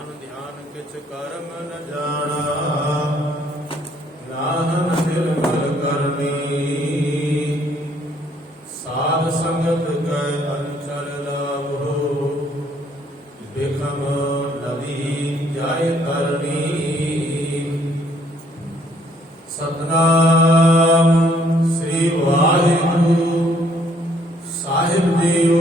ਮਨ ਧਿਆਨ ਕਿਛ ਕਰਮ ਨ ਜਾਣਾ, ਨਾਹਨ ਨਿਰਮਲ ਕਰਨੀ। ਸਾਧ ਸੰਗਤ ਕੈ ਅੰਚਲ ਲਾਭੋ, ਬਿਖਮ ਨਦੀ ਜਾਇ ਕਰਨੀ। ਸਤਨਾਮ ਸ੍ਰੀ ਵਾਹਿਗੁਰੂ ਸਾਹਿਬ ਜੀਓ।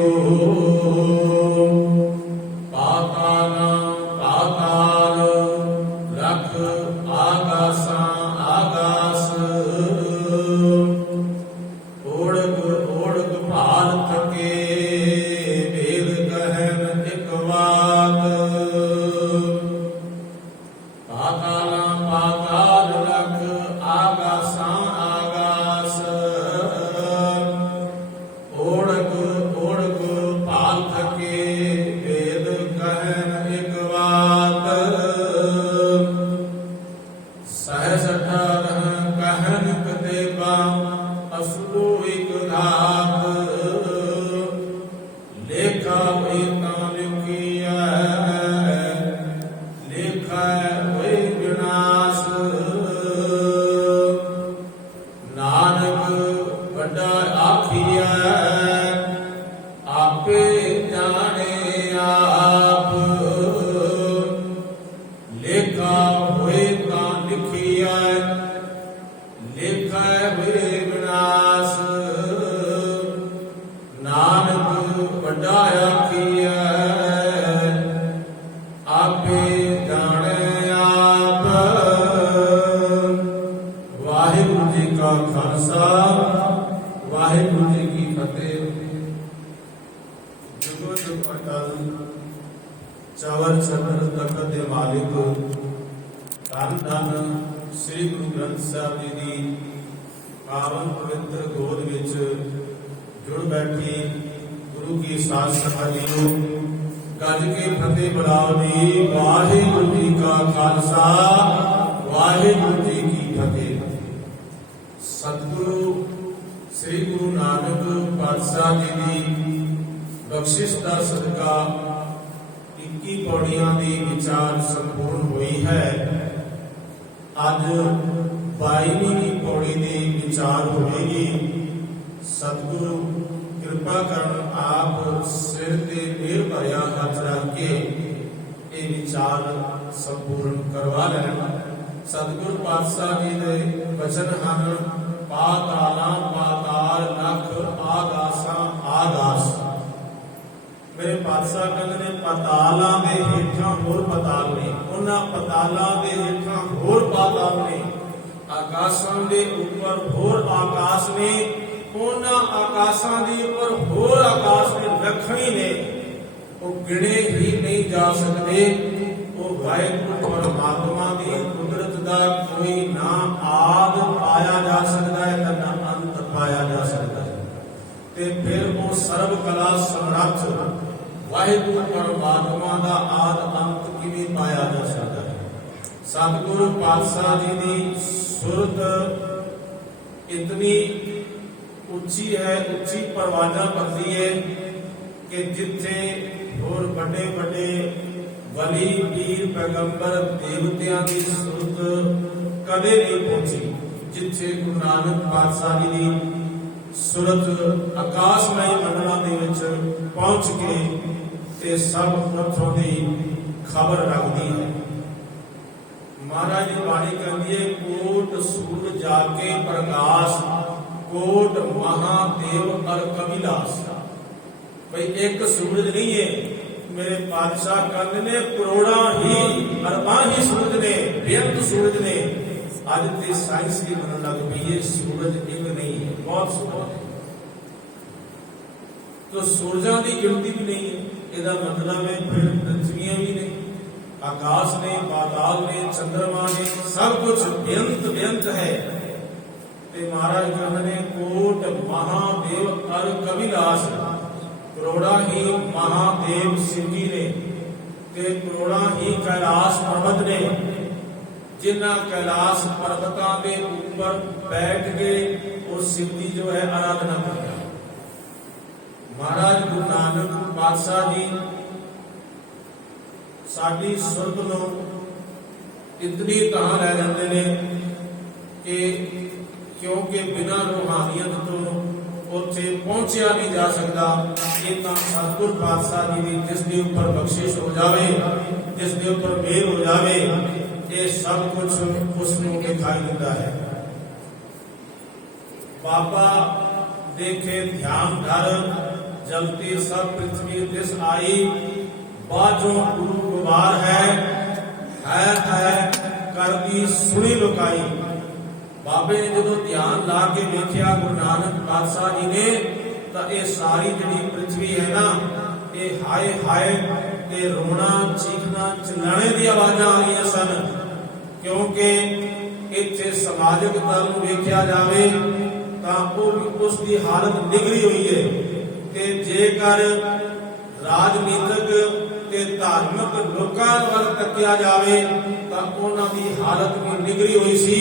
ਵਾਹਿਗੁਰੂ ਜੀ ਕੀ ਫਤਿਹ। ਜੁਗੋ ਜੁਗ ਅਟਲ ਚਵਰ ਚਤਰ ਤਖਤ ਦੇ ਮਾਲਿਕ ਧੰਨ ਧੰਨ ਸ੍ਰੀ ਗੁਰੂ ਗ੍ਰੰਥ ਸਾਹਿਬ ਜੀ ਦੀ ਪਾਵਨ ਪਵਿੱਤਰ ਗੋਦ ਵਿੱਚ ਜੁੜ ਬੈਠੀ ਗੁਰੂ ਕੀ ਸਾਧ ਸੰਗਤ ਜੀਓ, ਗੱਜ ਕੇ ਫਤਿਹ ਬੁਲਾਓ ਜੀ। ਵਾਹਿਗੁਰੂ ਜੀ ਕਾ ਖਾਲਸਾ, ਵਾਹਿਗੁਰੂ ਜੀ ਕੀ ਫਤਿਹ। ਸਤਿਗੁਰੂ ਸ੍ਰੀ ਗੁਰੂ ਨਾਨਕ ਪਾਤਸ਼ਾਹ ਜੀ ਦੀ ਬਖਸ਼ਿਸ਼ ਦਾ ਸਦਕਾ 21 ਪੌੜੀਆਂ ਦੀ ਵਿਚਾਰ ਸੰਪੂਰਨ ਹੋਈ ਹੈ। ਅੱਜ 22ਵੀਂ ਪੌੜੀ ਦੀ ਵਿਚਾਰ ਹੋਵੇਗੀ। ਸਤਿਗੁਰੂ ਕਿਰਪਾ ਕਰਨ ਆਪ ਸਿਰ ਤੇ ਮਿਹਰ ਭਰਿਆ ਹੱਥ ਰੱਖ ਕੇ ਇਹ ਵਿਚਾਰ ਸੰਪੂਰਨ ਕਰਵਾ ਲੈਣ। ਸਤਿਗੁਰ ਪਾਤਸ਼ਾਹ ਜੀ ਦੇ ਵਚਨ ਹਨ, ਪਾਤਾਲਾਂ ਪਾਤਾਲ ਲਖ ਆਗਾਸਾਂ ਆਗਾਸ। ਮੇਰੇ ਪਾਤਸ਼ਾਹ ਕਹਿੰਦੇ ਨੇ ਪਤਾਲਾਂ ਦੇ ਹੇਠਾਂ ਹੋਰ ਪਤਾਲ ਨੇ, ਉਹਨਾਂ ਪਤਾਲਾਂ ਦੇ ਹੇਠਾਂ ਹੋਰ ਪਾਤਾਲ ਨੇ, ਆਕਾਸ਼ਾਂ ਦੇ ਉੱਪਰ ਹੋਰ ਆਕਾਸ਼ ਨੇ, ਉਹਨਾਂ ਆਕਾਸ਼ਾਂ ਦੇ ਉੱਪਰ ਹੋਰ ਆਕਾਸ਼ ਨੇ, ਲੱਖਣੀ ਨੇ, ਉਹ ਗਿਣੇ ਹੀ ਨਹੀਂ ਜਾ ਸਕਦੇ। ਉਹ ਵਾਹਿਗੁਰੂ ਪਰਮਾਤਮਾ ਦੀ ਕੁਦਰਤ ਦਾ ਕੋਈ ਨਾ ਆਦਿ ਪਾਇਆ ਜਾ ਸਕਦਾ ਹੈ ਤੇ ਨਾ ਅੰਤ ਪਾਇਆ ਜਾ ਸਕਦਾ ਹੈ। ਤੇ ਫਿਰ ਉਹ ਸਰਬ ਕਲਾ ਸਮਰੱਥ ਵਾਹਿਗੁਰੂ ਪਰਮਾਤਮਾ ਦਾ ਆਦਿ ਅੰਤ ਕਿਵੇਂ ਪਾਇਆ ਜਾ ਸਕਦਾ ਹੈ। ਸਤਿਗੁਰੂ ਪਾਤਸ਼ਾਹ ਜੀ ਦੀ ਸੁਰਤ ਇਤਨੀ ਉੱਚੀ ਹੈ, ਉੱਚੀ ਪਰਵਾਜ਼ਾਂ ਭਰਦੀ ਹੈ ਕਿ ਜਿੱਥੇ ਹੋਰ ਵੱਡੇ ਵੱਡੇ ਵਲੀ ਪੀਰ ਪੈਗੰਬਰ ਦੇਵਤਿਆਂ ਦੀ ਸੁਰਤ ਕਦੇ ਨਹੀਂ ਪਹੁੰਚੀ, ਜਿੱਥੇ ਗੁਰੂ ਨਾਨਕ ਪਾਤਸ਼ਾਹ ਜੀ ਦੀ ਸੁਰਤ ਆਕਾਸ਼ਮਈ ਮੰਡਲਾਂ ਦੇ ਵਿੱਚ ਪਹੁੰਚ ਕੇ ਤੇ ਸਭ ਉੱਥੋਂ ਦੀ ਖਬਰ ਰੱਖਦੀ ਹੈ। ਮਹਾਰਾਜ ਦੀ ਬਾਣੀ ਕਹਿੰਦੀ ਹੈ, ਕੋਟ ਸੂਰ ਜਾ ਕੇ ਪ੍ਰਕਾਸ਼, ਕੋਟ ਮਹਾਦੇਵ ਅਰ ਕਬਿਲਾਸ। ਭਈ ਇੱਕ ਸੂਰਜ ਨਹੀਂ ਹੈ, ਮੇਰੇ ਪਾਤਸ਼ਾਹ ਕਹਿੰਦੇ ਨੇ ਕਰੋੜਾਂ ਹੀ ਅਰਬਾਂ ਹੀ ਸੂਰਜ ਨੇ, ਬੇਅੰਤ ਸੂਰਜ ਨੇ। ਅੱਜ ਤੇ ਸਾਇੰਸ ਦੀ ਮੰਨਣ ਲੱਗ ਪਈ ਹੈ ਸੂਰਜ ਇੱਕ ਨਹੀਂ ਹੈ, ਬਹੁਤ ਸੂਰਜ ਹੈ। तो सूरजां की गिनती भी नहीं है। ਇਹਦਾ ਮਤਲਬ ਹੈ ਫਿਰ ਪ੍ਰਿਥਵੀਆਂ ਵੀ ਨੇ, ਆਕਾਸ਼ ਨੇ, ਪਾਤਾਲ ਨੇ, ਚੰਦਰਮਾ ਨੇ, ਸਭ ਕੁਝ ਬੇਅੰਤ ਹੈ। ਤੇ ਮਹਾਰਾਜ ਕਹਿੰਦੇ ਨੇ ਕੋਟ ਮਹਾਦੇਵ ਅਰ ਕਬਿਲਾਸ, ਕਰੋੜਾਂ ਹੀ ਮਹਾਦੇਵ शिव जी ने ਤੇ ਕਰੋੜਾਂ ਹੀ कैलाश पर्वत ने, जिन्ना कैलाश पर्वतां के ऊपर बैठ के और शिव जी जो है आराधना करते। महाराज गुरु नानक पातशाह जी ਸਾਡੀ ਸੁਰਤ ਨੂੰ ਇਤਨੀ ਤਾਂ ਲੈ ਜਾਂਦੇ ਨੇ ਕਿ ਕਿਉਂਕਿ ਬਿਨਾਂ ਰੂਹਾਨੀਅਤ ਤੋਂ ਉੱਥੇ ਪਹੁੰਚਿਆ ਨਹੀਂ ਜਾ ਸਕਦਾ। ਇਹ ਤਾਂ ਸਤਿਗੁਰ ਪਾਤਸ਼ਾਹ ਜੀ ਦੀ ਜਿਸ ਦੇ ਉੱਪਰ ਬਖਸ਼ਿਸ਼ ਹੋ ਜਾਵੇ, ਜਿਸ ਦੇ ਉੱਪਰ ਮਿਹਰ ਹੋ ਜਾਵੇ, ਇਹ ਸਭ ਕੁਝ ਉਸ ਨੂੰ ਦਿਖਾਈ ਦਿੰਦਾ ਹੈ। ਬਾਬਾ देखे ध्यान धर जलती सब पृथ्वी दिस आई, बाजो गुरु गुबार है कर दी सुनी लुकाई। बाबे ने जो ध्यान ला के देखा गुरु नानक पातशाह जी ने, तो ये सारी जी पृथ्वी है ना, ये हाय हाय ते रोना चीखना चिल्लाने की आवाज़ा आ रही सन, क्योंकि इत्थे समाजिक तल नूं वेख्या जावे उसकी हालत निगरी हुई है। ते जेकर राजनीतिक ते धार्मिक लोकां वल तकिया जावे तां उन्हां दी हालत भी निगरी हुई सी।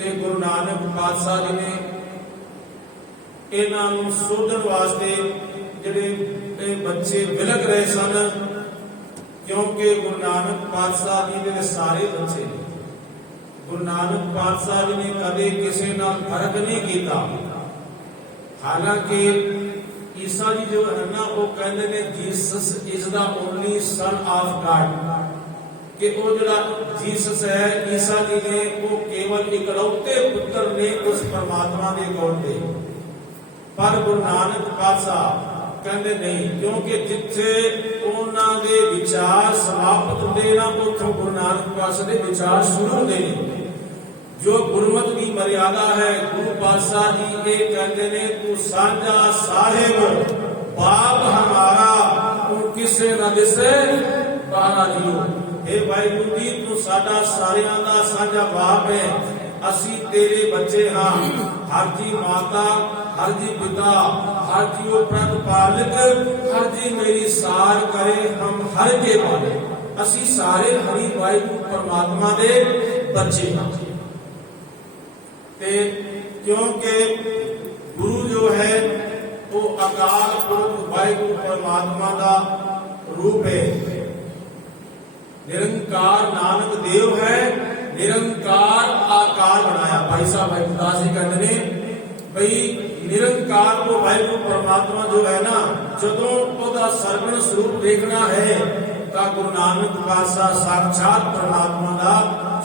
ते गुरु नानक पातशाह जी ने इन्हां नूं सोधन वास्ते जिहड़े बच्चे विलक रहे सन, क्योंकि गुरु नानक पातशाह जी दे सारे बच्चे, गुरु नानक पातशाह जी ने कदे किसी नाल फर्क नहीं किया। हालांकि ईसा जी जो है ना, वो कहते हैं Jesus is the only son of God, कि वो जो जीसस है ईसा जी ने वो केवल इकलौते पुत्र ने उस परमात्मा के कौन दे। पर गुरु नानक पातशाह कहते नहीं, क्योंकि जिथे उन्होंने विचार समाप्त होते ना, उथों गुरु नानक पातशाह के विचार शुरू होते हैं। जो गुरमत की मर्यादा है, गुरु पातशाह जी ये कहते ने, तू साझा साहिब बाप हमारा, तू किसे न दिसे बारा जियो। हे वाहिगुरु जी, तू साडा सारियां दा साझा बाप है, असी तेरे बच्चे हाँ। हर जी माता, हर जी पिता, हर जी वो प्रतिपालक, हर जी मेरी सार करे, हम हर के पाले, असी सारे हरि वाहिगुरु परमात्मा दे बच्चे हाँ। क्योंकि गुरु जो है वो अकाल पुरख वाहिगुरु परमात्मा का रूप है। निरंकार नानक देव है, निरंकार आकार बनाया। भाई साहब हरिदास जी कहते ने भाई निरंकार को वाहिगुरु परमात्मा जो है ना, जदों ओदा सरगुण स्वरूप देखना है तो गुरु नानक पातशाह साक्षात परमात्मा का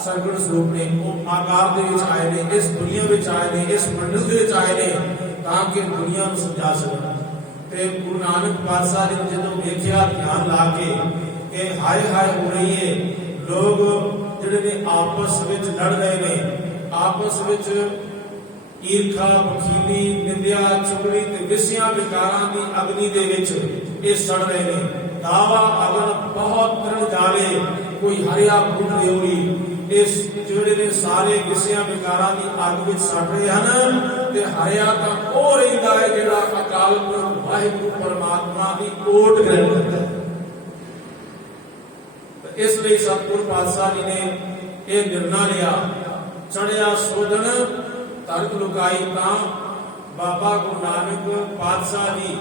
सरगुण स्वरूप ने वो आकार दे विच आए ने, इस दुनिया विच आए ने, इस मंडल दे विच आए ने, ताकि दुनिया नूं समझा सकन। ते गुरु नानक पातशाह ने जदों वेख्या ध्यान ला के हाय हाय हो रही है, लोग जिहड़े ने आपस विच लड़ रहे ने, आपस विच ईर्खा बखीली निंदिया चुगली ते विसियां विकारां दी अग्नि दे विच ये सड़ रहे ने। दावा अगन बहुत तरण जावे, कोई हरिया फुट रही हुई, इस जोड़े ने सारे विषयां विकारां दी अग विच सड़ रहे हैं। ते हरिया तां ओह रहिंदा है जिहड़ा अकाल पुरख वाहिगुरु परमात्मा दी ओट ग्रहण करदा है। इसलिए सतगुरु पातशाह जी ने यह निर्णय लिया, चढ़िया सोधन तर्क लुकाई। तां बाबा गुरु नानक पातशाह जी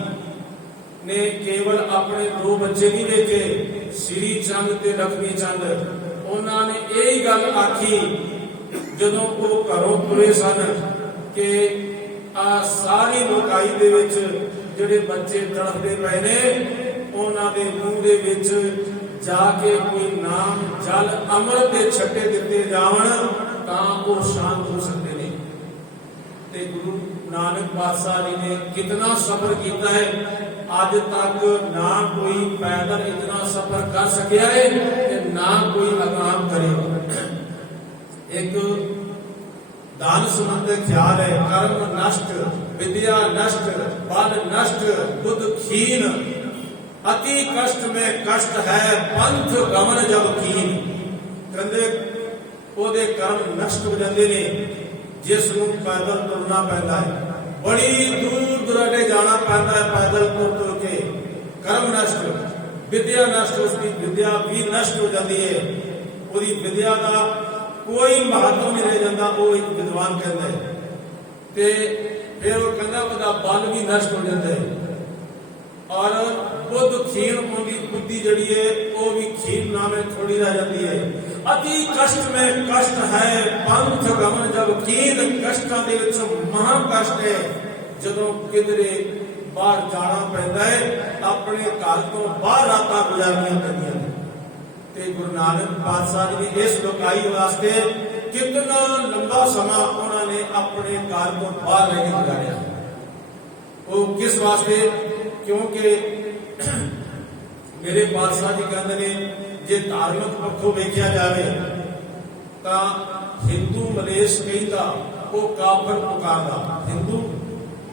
ने केवल अपने दो बच्चे नहीं देखे, श्री चंद ते लक्ष्मी चंद, उन्होंने यही गल आखी जदों वो घरों तुरे सन कि आ सारी लोकाई दे विच जिहड़े बच्चे तड़फदे पए ने, उन्हां दे मूंह दे विच जाके कोई नाम जल अमृत दे छट्टे दिते जावन तां वो शांत हो सकते ने। ते गुरु नानक पातशाह जी ने कितना सफर किया है, अज तक ना कोई पैदल इतना सफर कर सकिया है ते ना कोई आगाम करेगा। एक दान संबंध ख्याल है, कर्म नष्ट, विद्या नष्ट, बल नष्ट, बुद्ध क्षीण, अति कष्ट में कष्ट है, पंथ गमन जब कीन। कहते ओदे कर्म नष्ट हो जाते ने, जिस नूं पैदल तुरना पैंदा है, बड़ी दूर दुराडे जाना पैंदा है पैदल तुर तुर के। कर्म नष्ट, विद्या नष्ट, उसकी विद्या भी नष्ट हो जाती है, पूरी विद्या का कोई महत्व नहीं रह जाता, वो एक विद्वान कहता है। ते फिर वो कहता उसका बल भी नष्ट हो जाता है। और बुद्ध खीण उनकी बुद्धि जड़ी है वो भी खीण नामे थोड़ी रह जाती है। अति कष्ट में कष्ट है पंथ गमन जब कीन कष्टां दे विच महा कष्ट है जदों किधरे बाहर जाना पैंदा है अपने घर तो बाहर रातां गुजारनियां पैंदियां ने। ते गुरु नानक पातशाह जी ने इस लोकाई वास्ते कितना लंबा समा उन्होंने अपने घर को बाहर नहीं गुजारिया। वो किस वास्ते? क्योंकि मेरे पातशाह जी कहते ने जे धार्मिक पक्षों वेख्या जाए तो हिंदू मलेश कहता वो काफर पुकारदा, हिंदू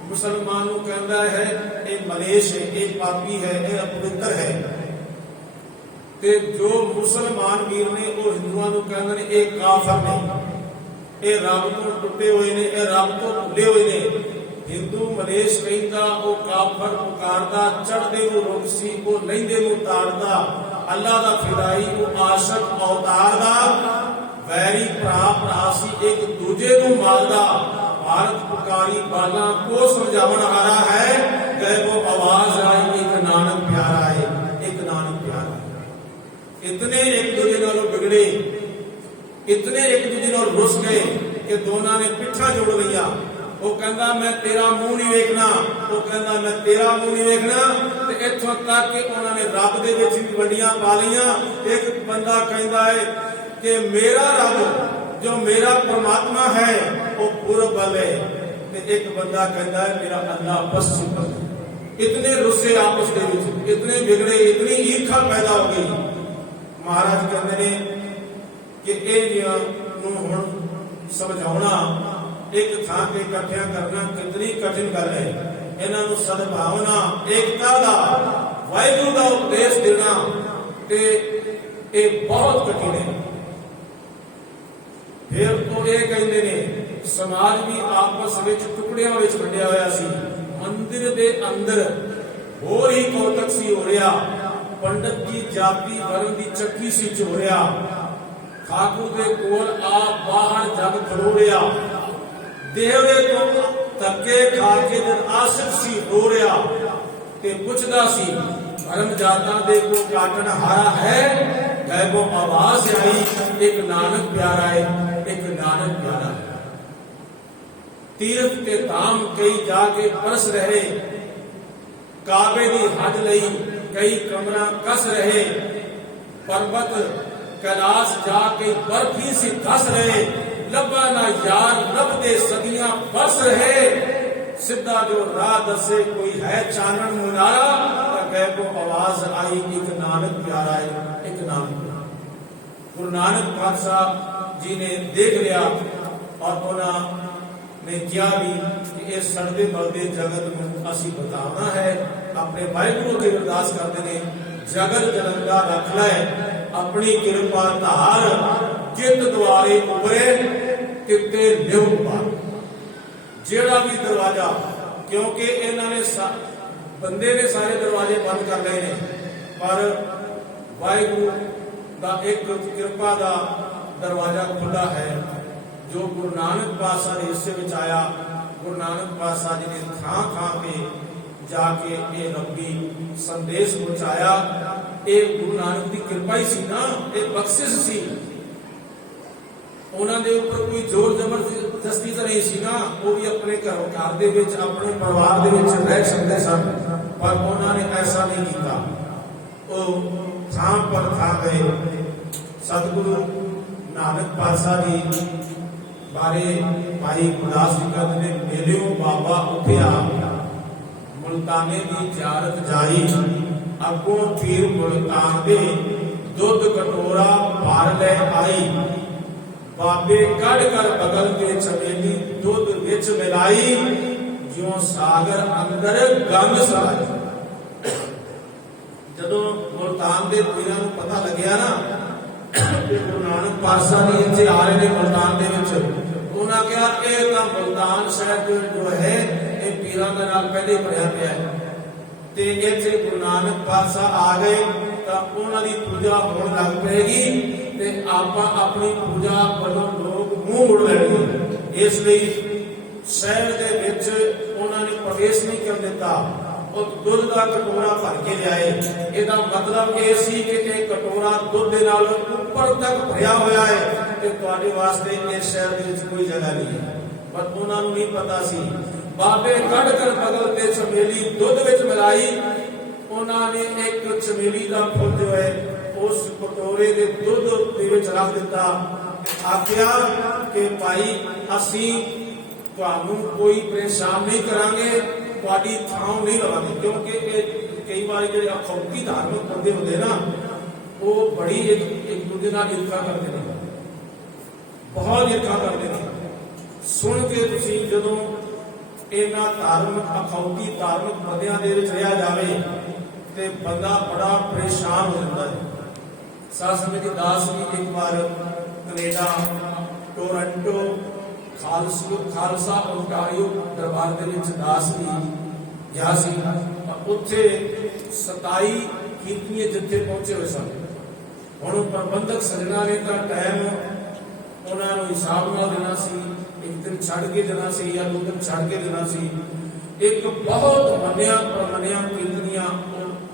मुसलमान को कहता है ये मलेश है, ये पापी है, ये अपवित्र है। ते जो मुसलमान वीर ने वो हिंदुओं को कहते हैं ये काफर ने, ये रब को टुटे हुए ने, ये रब को भुले हुए ने। हिंदू मलेश कहता वो काफर पुकारदा, चढ़दे वो रुख सी वो लहिंदे वो तारदा, अल्लाह दा फिदाई वो आशक अवतारदा, वैरी भरा भरा सी एक दूजे नूं मारदा। भारत पुकारी बाला को समझावन हारा है, गए वो आवाज आई एक नानक प्यारा है, एक नानक प्यारा है। इतने एक दूजे नालों बिगड़े, इतने एक दूजे नाल रुस गए कि दोनों ने पिठा जोड़ लिया। वो कहता मैं तेरा मुंह नहीं वेखना, वो कहता मैं तेरा मुंह नहीं वेखना। ते इत्थों तक कि उन्होंने रब दे विच भी वंडियां पा लियां। एक बंदा कहता है कि मेरा रब जो मेरा परमात्मा है वो पूरब वाल है, ते एक बंदा कहता है मेरा अल्लाह पश्चिम वाल है। इतने रुस्से आपस दे विच, इतने बिगड़े, इतनी ईर्खा पैदा हो गई। महाराज कहते ने कि ये हुण समझाउणा एक थां ते इकट्ठियां करना कितनी कठिन गल है। इन्हां नूं सद्भावना एकता दा वाहिगुरू दा उपदेश देना ते ये बहुत कठिन है। फिर वो ये कहते ने समाज भी आपस विच टुकड़ियां विच वंडिया होया सी। मंदिर दे अंदर होर ही कौतक सी हो रहा, पंडित की जाति वर्ण की चक्की सी हो रहा, ठाकुर दे कोल आ बाहर जग खड़ो रहा, देवरे तो धक्के खा के जब आशिक सी हो रहा ते पुछदा सी धर्म जाता दे को काटन हारा है, गए वो आवाज आई एक नानक प्यारा है, एक नानक प्यारा है। तीर्थ के धाम कई जाके परस रहे, काबे दी हद लई कई कमरा कस रहे, पर्वत कैलाश जाके बर्फी सी धस रहे, लबा ना यार लबदे सदियां बस रहे, सीधा जो राह दसे कोई है चानन मुनारा, गए को आवाज आई एक नानक प्यारा है, एक नानक प्यारा। गुरु नानक पातशाह जी ने देख लिया और उन्होंने क्या भी कि इस सड़ते बलते जगत में असी बताना है। अपने वाहिगुरू के अरदास करते ने जगत जलंगा रख लै अपनी कृपा धार, जित द्वारे उभरे तिते न्यू पार। जेड़ा भी दरवाजा, क्योंकि इन्होंने बंदे ने सारे दरवाजे बंद कर लए ने, पर वाहिगुरू दा एक कृपा दा दरवाजा खुला है जो गुरु नानक पातशाह के हिस्से में आया। गुरु नानक पातशाह जी ने थां थां पे जाके ये रब्बी संदेश पहुंचाया। ये गुरु नानक की कृपा ही सी ना, ये बख्शिश सी। उन्होंने ऊपर कोई जोर जबरदस्ती तो नहीं सी ना, वो भी अपने घर दे विच अपने परिवार दे विच रह सकते सन, पर उन्होंने ऐसा नहीं किया। वो थां पर था गए। सतगुरु नानक पातशाह जी बारे भाई गुरदास जी कहते ने मेलियों बाबा उठिया, मुल्ताने की जियारत जाई, अगों पीर मुल्तान दे दुध कटोरा भर ले आई, बाबे कड़ कर बगल के चमेली दुध विच मिलाई, ज्यों सागर अंदर गंग सराई। जदों मुल्तान के पीरां नूं पता लग्या ना कि गुरु नानक पातशाह जी इत्थे आ रहे ने मुल्तान दे विच, उन्हां कहा ये तां मुल्तान शहर जो है ये पीरां दे नाल पहले ही भरिया पिया है, ते इत्थे गुरु नानक पातशाह आ गए तां उन्हां दी पूजा होण लग पेगी ते आपां अपनी पूजा वल्लों लोग मूंह मोड़ लैणगे। इसलिए शहर दे विच उन्हां ने प्रवेश नहीं कर दिता। ਉਹ ਦੁੱਧ ਦਾ ਕਟੋਰਾ ਭਰ ਕੇ ਲਿਆਏ। ਇਹਦਾ ਮਤਲਬ ਇਹ ਸੀ ਕਿ ਇਹ ਕਟੋਰਾ ਦੁੱਧ ਦੇ ਨਾਲ ਉੱਪਰ ਤੱਕ ਭਰਿਆ ਹੋਇਆ ਹੈ ਤੇ ਤੁਹਾਡੇ ਵਾਸਤੇ ਇਸ ਸ਼ਹਿਰ ਦੇ ਵਿੱਚ ਕੋਈ ਜਗ੍ਹਾ ਨਹੀਂ ਹੈ। ਪਰ ਉਹਨਾਂ ਨੂੰ ਨਹੀਂ ਪਤਾ ਸੀ। ਬਾਬੇ ਕੱਢ ਕਰ ਬਗਲ ਤੇ ਚਮੇਲੀ ਦੁੱਧ ਵਿੱਚ ਮਿਲਾਈ। ਉਹਨਾਂ ਨੇ ਇੱਕ ਚਮੇਲੀ ਦਾ ਫੁੱਲ ਜੋ ਹੈ ਉਸ ਕਟੋਰੇ ਦੇ ਦੁੱਧ ਦੇ ਵਿੱਚ ਰੱਖ ਦਿੱਤਾ। ਆਖਿਆ ਕਿ ਭਾਈ ਅਸੀਂ ਤੁਹਾਨੂੰ ਕੋਈ ਪਰੇਸ਼ਾਨ ਨਹੀਂ ਕਰਾਂਗੇ, ਤੁਹਾਡੀ ਥਾਂ ਨਹੀਂ ਲਵਾਂਗੇ। ਕਿਉਂਕਿ ਇਹ ਕਈ ਵਾਰ ਜਿਹੜੇ ਅਖੌਤੀ ਧਾਰਮਿਕ ਬੰਦੇ ਹੁੰਦੇ ਨਾ, ਉਹ ਬੜੀ ਇੱਕ ਦੂਜੇ ਨਾਲ ਈਰਖਾ ਕਰਦੇ ਨੇ, ਬਹੁਤ ਈਰਖਾ ਕਰਦੇ ਨੇ। ਸੁਣ ਕੇ ਤੁਸੀਂ ਜਦੋਂ ਇਹਨਾਂ ਧਾਰਮਿਕ ਅਖੌਤੀ ਧਾਰਮਿਕ ਬੰਦਿਆਂ ਦੇ ਵਿੱਚ ਰਿਹਾ ਜਾਵੇ ਤੇ ਬੰਦਾ ਬੜਾ ਪਰੇਸ਼ਾਨ ਹੋ ਜਾਂਦਾ ਹੈ। ਸਾਧ ਸੰਗਤ ਜੀ, ਦਾਸ ਵੀ ਇੱਕ ਵਾਰ ਕੈਨੇਡਾ ਟੋਰਾਂਟੋ ਖਾਲਸਾ ਓਨਟਾਰੀਓ ਦਰਬਾਰ ਦੇ ਵਿੱਚ ਦਾਸ ਵੀ ਗਿਆ ਸੀ। ਉੱਥੇ 27 ਕੀਰਤਨੀਏ ਜਥੇ ਪਹੁੰਚੇ ਹੋਏ ਸਨ। ਹੁਣ ਪ੍ਰਬੰਧਕ ਸੱਜਣਾ ਨੇ ਤਾਂ ਟਾਈਮ ਉਹਨਾਂ ਨੂੰ ਹਿਸਾਬ ਨਾਲ ਦੇਣਾ ਸੀ, ਇੱਕ ਦਿਨ ਛੱਡ ਕੇ ਦੇਣਾ ਸੀ ਜਾਂ 2 ਦਿਨ ਛੱਡ ਕੇ ਦੇਣਾ ਸੀ। ਇੱਕ ਬਹੁਤ ਮੰਨਿਆ ਕੀਰਤਨੀਆ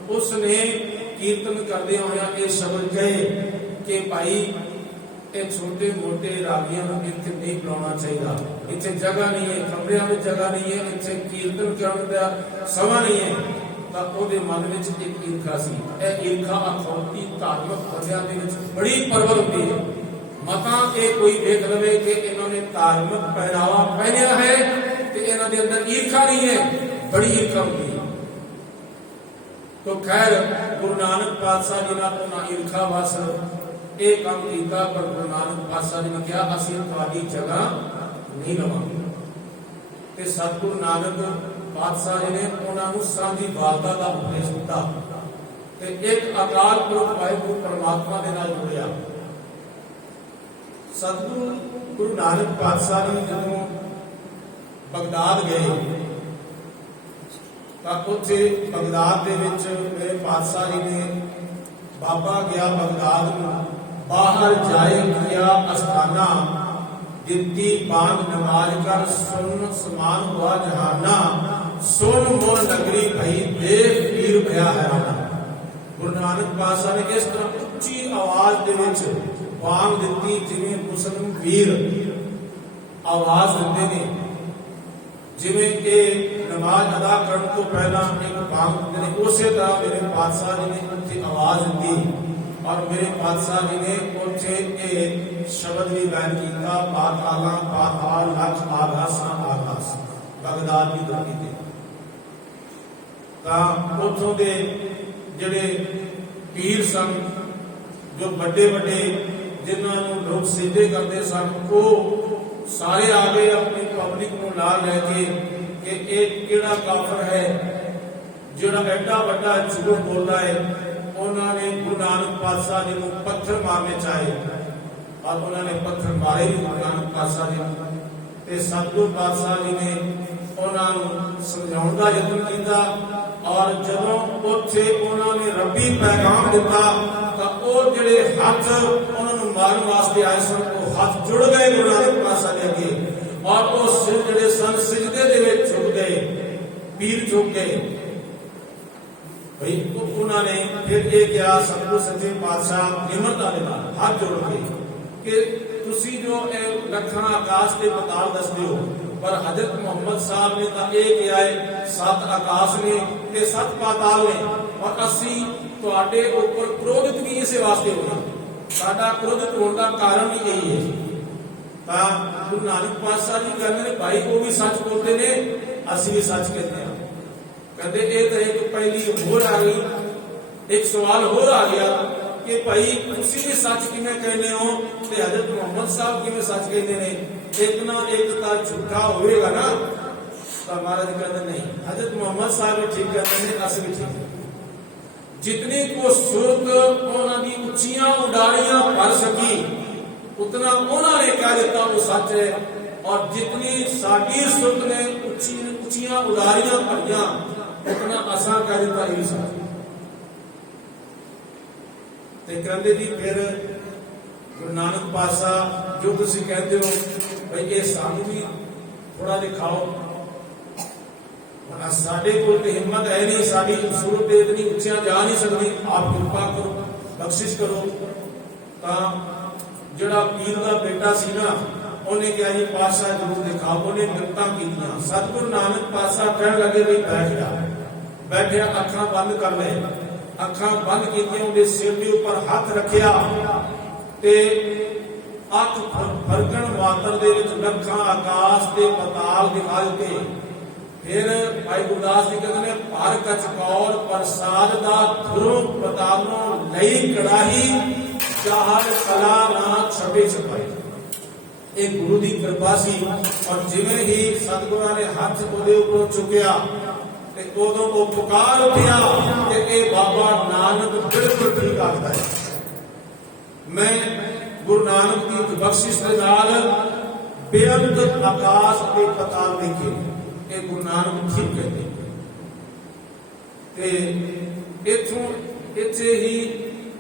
ਉਸ ਨੇ ਕੀਰਤਨ ਕਰਦੇ ਹੋਇਆ ਇਹ ਸ਼ਬਦ ਕਹੇ ਕਿ ਭਾਈ ਇਹ ਛੋਟੇ ਮੋਟੇ ਰਾਗੀਆਂ ਨੂੰ ਇੱਥੇ ਨਹੀਂ ਬੁਲਾਉਣਾ ਚਾਹੀਦਾ, ਇੱਥੇ ਜਗ੍ਹਾ ਨਹੀਂ ਹੈ, ਕਮਰਿਆਂ ਵਿੱਚ ਜਗ੍ਹਾ ਨਹੀਂ ਹੈ, ਇੱਥੇ ਕੀਰਤਨ ਕਰਨ ਦਾ ਸਮਾਂ ਨਹੀਂ ਹੈ। ਤਾਂ ਉਹਦੇ ਮਨ ਵਿੱਚ ਇੱਕ ਈਰਖਾ ਸੀ। ਇਹ ਈਰਖਾ ਅਖੌਤੀ ਧਾਰਮਿਕ ਬੰਦਿਆਂ ਦੇ ਵਿੱਚ ਬੜੀ ਪ੍ਰਬਲ ਹੁੰਦੀ ਹੈ। ਮਤਾਂ ਇਹ ਕੋਈ ਦੇਖ ਲਵੇ ਕਿ ਇਹਨਾਂ ਨੇ ਧਾਰਮਿਕ ਪਹਿਰਾਵਾ ਪਹਿਨਿਆ ਹੈ ਤੇ ਇਹਨਾਂ ਦੇ ਅੰਦਰ ਈਰਖਾ ਨਹੀਂ ਹੈ, ਬੜੀ ਈਰਖਾ ਹੁੰਦੀ ਹੈ। तो खैर गुरु नानक पातशाह जी ने तो ना ईर्खा वस ਇਹ ਕੰਮ ਕੀਤਾ, ਪਰ ਗੁਰੂ ਨਾਨਕ ਪਾਤਸ਼ਾਹ ਜੀ ਨੇ ਕਿਹਾ ਅਸੀਂ ਤੁਹਾਡੀ ਜਗ੍ਹਾ ਨਹੀਂ ਲਵਾਂਗੇ। ਤੇ ਸਤਿਗੁਰੂ ਨਾਨਕ ਪਾਤਸ਼ਾਹ ਜੀ ਨੇ ਉਹਨਾਂ ਨੂੰ ਸਾਂਝੀ ਵਾਲਤਾ ਦਾ ਉਪਦੇਸ਼ ਦਿੱਤਾ ਤੇ ਇੱਕ ਅਕਾਲ ਪੁਰਖ ਵਾਹਿਗੁਰੂ ਪਰਮਾਤਮਾ ਦੇ ਨਾਲ ਜੁੜਿਆ। ਸਤਿਗੁਰੂ ਗੁਰੂ ਨਾਨਕ ਪਾਤਸ਼ਾਹ ਜੀ ਜਦੋਂ ਬਗਦਾਦ ਗਏ ਤਾਂ ਉੱਥੇ ਬਗਦਾਦ ਦੇ ਵਿੱਚ ਮੇਰੇ ਪਾਤਸ਼ਾਹ ਜੀ ਨੇ ਬਾਬਾ ਗਿਆ ਬਗਦਾਦ ਨੂੰ ਬਾਹਰ ਜਾਏ ਕਿਆ ਅਸਥਾਨਾ ਦਿੱਤੀ ਬਾਂਧ ਨਮਾਜ਼ ਕਰ ਸੁਨ ਸਮਾਨ ਹੁਆ ਜਹਾਨਾ ਸੁਨ ਮੋਰ ਨਗਰੀ ਭਈ ਦੇਖ ਪੀਰ ਭਇਆ ਹੈਰਾਨਾ। ਗੁਰੂ ਨਾਨਕ ਪਾਤਸ਼ਾਹ ਨੇ ਇਸ ਤਰ੍ਹਾਂ ਉੱਚੀ ਆਵਾਜ਼ ਦੇ ਵਿੱਚ ਬਾਂਗ ਦਿੱਤੀ ਜਿਵੇਂ ਮੁਸਲਮਾਨ ਵੀਰ ਆਵਾਜ਼ ਦਿੰਦੇ ਨੇ, ਜਿਵੇਂ ਕਿ ਨਮਾਜ਼ ਅਦਾ ਕਰਨ ਤੋਂ ਪਹਿਲਾਂ ਇੱਕ ਬਾਂਗ ਦਿੰਦੇ ਨੇ, ਉਸੇ ਤਰ੍ਹਾਂ ਮੇਰੇ ਪਾਤਸ਼ਾਹ ਜੀ ਨੇ ਉੱਥੇ ਆਵਾਜ਼ ਦਿੱਤੀ ਔਰ ਮੇਰੇ ਪਾਤਸ਼ਾਹ ਜੀ ਨੇ ਉੱਥੇ ਇਹ ਸ਼ਬਦ ਵੀ ਗਾਇਨ ਕੀਤਾ, ਪਾਤਾਲਾਂ ਪਾਤਾਲ ਲੱਖ ਆਗਾਸਾਂ ਆਗਾਸ ਬਗਦਾਦ ਦੀ ਧਰਤੀ ਤੇ। ਤਾਂ ਉੱਥੋਂ ਦੇ ਜਿਹੜੇ ਪੀਰ ਸਨ, ਜੋ ਵੱਡੇ ਵੱਡੇ ਜਿਨ੍ਹਾਂ ਨੂੰ ਲੋਕ ਸਿੱਧੇ ਕਰਦੇ ਸਨ, ਉਹ ਸਾਰੇ ਆ ਗਏ ਆਪਣੀ ਪਬਲਿਕ ਨੂੰ ਨਾਲ ਲੈ ਕੇ ਕਿ ਇਹ ਕਿਹੜਾ ਕਾਫਰ ਹੈ ਜਿਹੜਾ ਐਡਾ ਵੱਡਾ ਝੂਠ ਬੋਲਦਾ ਹੈ। ਉਹਨਾਂ ਨੇ ਗੁਰੂ ਨਾਨਕ ਪਾਤਸ਼ਾਹ ਜੀ ਨੂੰ ਪੱਥਰ ਮਾਰਨੇ ਚਾਹੇ ਔਰ ਉਹਨਾਂ ਨੇ ਪੱਥਰ ਮਾਰੇ ਵੀ ਗੁਰੂ ਨਾਨਕ ਪਾਤਸ਼ਾਹ ਜੀ ਨੂੰ। ਤੇ ਸਤਿਗੁਰੂ ਪਾਤਸ਼ਾਹ ਜੀ ਨੇ ਉਹਨਾਂ ਨੂੰ ਸਮਝਾਉਣ ਦਾ ਯਤਨ ਕੀਤਾ ਔਰ ਜਦੋਂ ਉੱਥੇ ਉਹਨਾਂ ਨੇ ਰੱਬੀ ਪੈਗਾਮ ਦਿੱਤਾ ਤਾਂ ਉਹ ਜਿਹੜੇ ਹੱਥ ਉਹਨਾਂ ਨੂੰ ਮਾਰਨ ਵਾਸਤੇ ਆਏ ਸਨ, ਉਹ ਹੱਥ ਜੁੜ ਗਏ ਗੁਰੂ ਨਾਨਕ ਪਾਤਸ਼ਾਹ ਦੇ ਅੱਗੇ ਔਰ ਉਹ ਸਿਰ ਜਿਹੜੇ ਸਨ ਸਿਜਦੇ ਦੇ ਵਿੱਚ ਝੁਕ ਗਏ, ਪੀਰ ਝੁਕ ਗਏ। ਭਈ ਉਹਨਾਂ ਨੇ ਫਿਰ ਇਹ ਕਿਹਾ ਸਤਿਗੁਰੂ ਸੱਚੇ ਪਾਤਸ਼ਾਹ ਨਿਮਰਤਾ ਦੇ ਨਾਲ ਹੱਥ ਜੋੜ ਕੇ ਕਿ ਤੁਸੀਂ ਜੋ ਇਹ ਲੱਖਾਂ ਆਕਾਸ਼ ਤੇ ਪਤਾਲ ਦੱਸਦੇ ਹੋ, ਪਰ ਹਜ਼ਰਤ ਮੁਹੰਮਦ ਸਾਹਿਬ ਨੇ ਤਾਂ ਇਹ ਕਿਹਾ ਹੈ 7 ਆਕਾਸ਼ ਨੇ ਤੇ 7 ਪਾਤਾਲ ਨੇ ਔਰ ਅਸੀਂ ਤੁਹਾਡੇ ਉੱਪਰ ਕ੍ਰੋਧਿਤ ਨਹੀਂ ਇਸੇ ਵਾਸਤੇ ਹੋਣਾ, ਸਾਡਾ ਕ੍ਰੋਧਿਤ ਹੋਣ ਦਾ ਕਾਰਨ ਵੀ ਇਹੀ ਹੈ। ਤਾਂ ਗੁਰੂ ਨਾਨਕ ਪਾਤਸ਼ਾਹ ਜੀ ਕਹਿੰਦੇ ਨੇ ਭਾਈ ਉਹ ਵੀ ਸੱਚ ਬੋਲਦੇ ਨੇ, ਅਸੀਂ ਵੀ ਸੱਚ ਕਹਿੰਦੇ ਹਾਂ। ਕਹਿੰਦੇ ਇਹ ਤਾਂ ਇੱਕ ਪਹਿਲੀ ਹੋਰ ਆ ਗਈ, ਇੱਕ ਸਵਾਲ ਹੋਰ ਆ ਗਿਆ ਕਿ ਭਾਈ ਤੁਸੀਂ ਵੀ ਸੱਚ ਕਿਵੇਂ ਕਹਿੰਦੇ ਹੋ ਤੇ ਹਜ਼ਰਤ ਮੁਹੰਮਦ ਸਾਹਿਬ ਕਿਵੇਂ ਸੱਚ ਕਹਿੰਦੇ ਨੇ, ਇੱਕ ਨਾ ਇੱਕ ਤਾਂ ਝੂਠਾ ਹੋਵੇਗਾ ਨਾ। ਤਾਂ ਮਹਾਰਾਜ ਕਹਿੰਦੇ ਨਹੀਂ, ਹਜ਼ਰਤ ਮੁਹੰਮਦ ਸਾਹਿਬ ਵੀ ਠੀਕ ਕਹਿੰਦੇ ਨੇ, ਅਸੀਂ ਵੀ ਠੀਕ। ਜਿਤਨੀ ਕੋ ਸੁਰਤ ਉਹਨਾਂ ਦੀ ਉੱਚੀਆਂ ਉਡਾਰੀਆਂ ਭਰ ਸਕੀ ਉਤਨਾ ਉਹਨਾਂ ਨੇ ਕਹਿ ਦਿੱਤਾ ਉਹ ਸੱਚ ਹੈ ਔਰ ਜਿਤਨੀ ਸਾਡੀ ਸੁਰਤ ਨੇ ਉੱਚੀਆਂ ਉਡਾਰੀਆਂ ਭਰੀਆਂ ਉਤਨਾ ਅਸਾਂ ਕਹਿ ਦਿੱਤਾ ਇਹ ਸੱਚ। ਤੇ ਕਹਿੰਦੇ ਜੀ ਫਿਰ ਗੁਰੂ ਨਾਨਕ ਪਾਤਸ਼ਾਹ ਜੋ ਤੁਸੀਂ ਕਹਿੰਦੇ ਹੋ ਭਈ ਇਹ ਸਾਨੂੰ ਵੀ ਥੋੜਾ ਦਿਖਾਓ। साडे कोल ते हिम्मत है नहीं, साडी सूरत इतनी उच्चियां जा नहीं सकती, आप कृपा करो, बख्शिश करो। तां जिहड़ा पीर दा बेटा सी ना, उन्हें कहा जी पातशाह जरूर दिखाओ, उन्हें मिन्नतां कीतियां। सतगुरु नानक पातशाह कहण लगे भी बैठ जा। बैठिया, अखां बंद कर ले, अखां बंद कीतियां, उहदे सिर दे उपर हथ रखिया ते अख फरकण मात्र दे विच लखां आकाश ते पताल दिखा दिते। फिर भाई गुरदास जी कहते हैं भर कचकौर प्रसाद दा धुरों पतालों लई कड़ाही चाहल कला ना छपे छपाई। एक गुरु की कृपा सी, और जिवें ही सतगुरां ने हथ उहदे उपरों चुकिया ते उदों वो पुकार उठिया कि ये बाबा नानक बिल्कुल ठीक आखदा है। मैं गुरु नानक की बख्शिश के नाल बेअंत आकाश के पताल देखे, ये गुरु नानक ठीक कहते। इथों इत्थे ही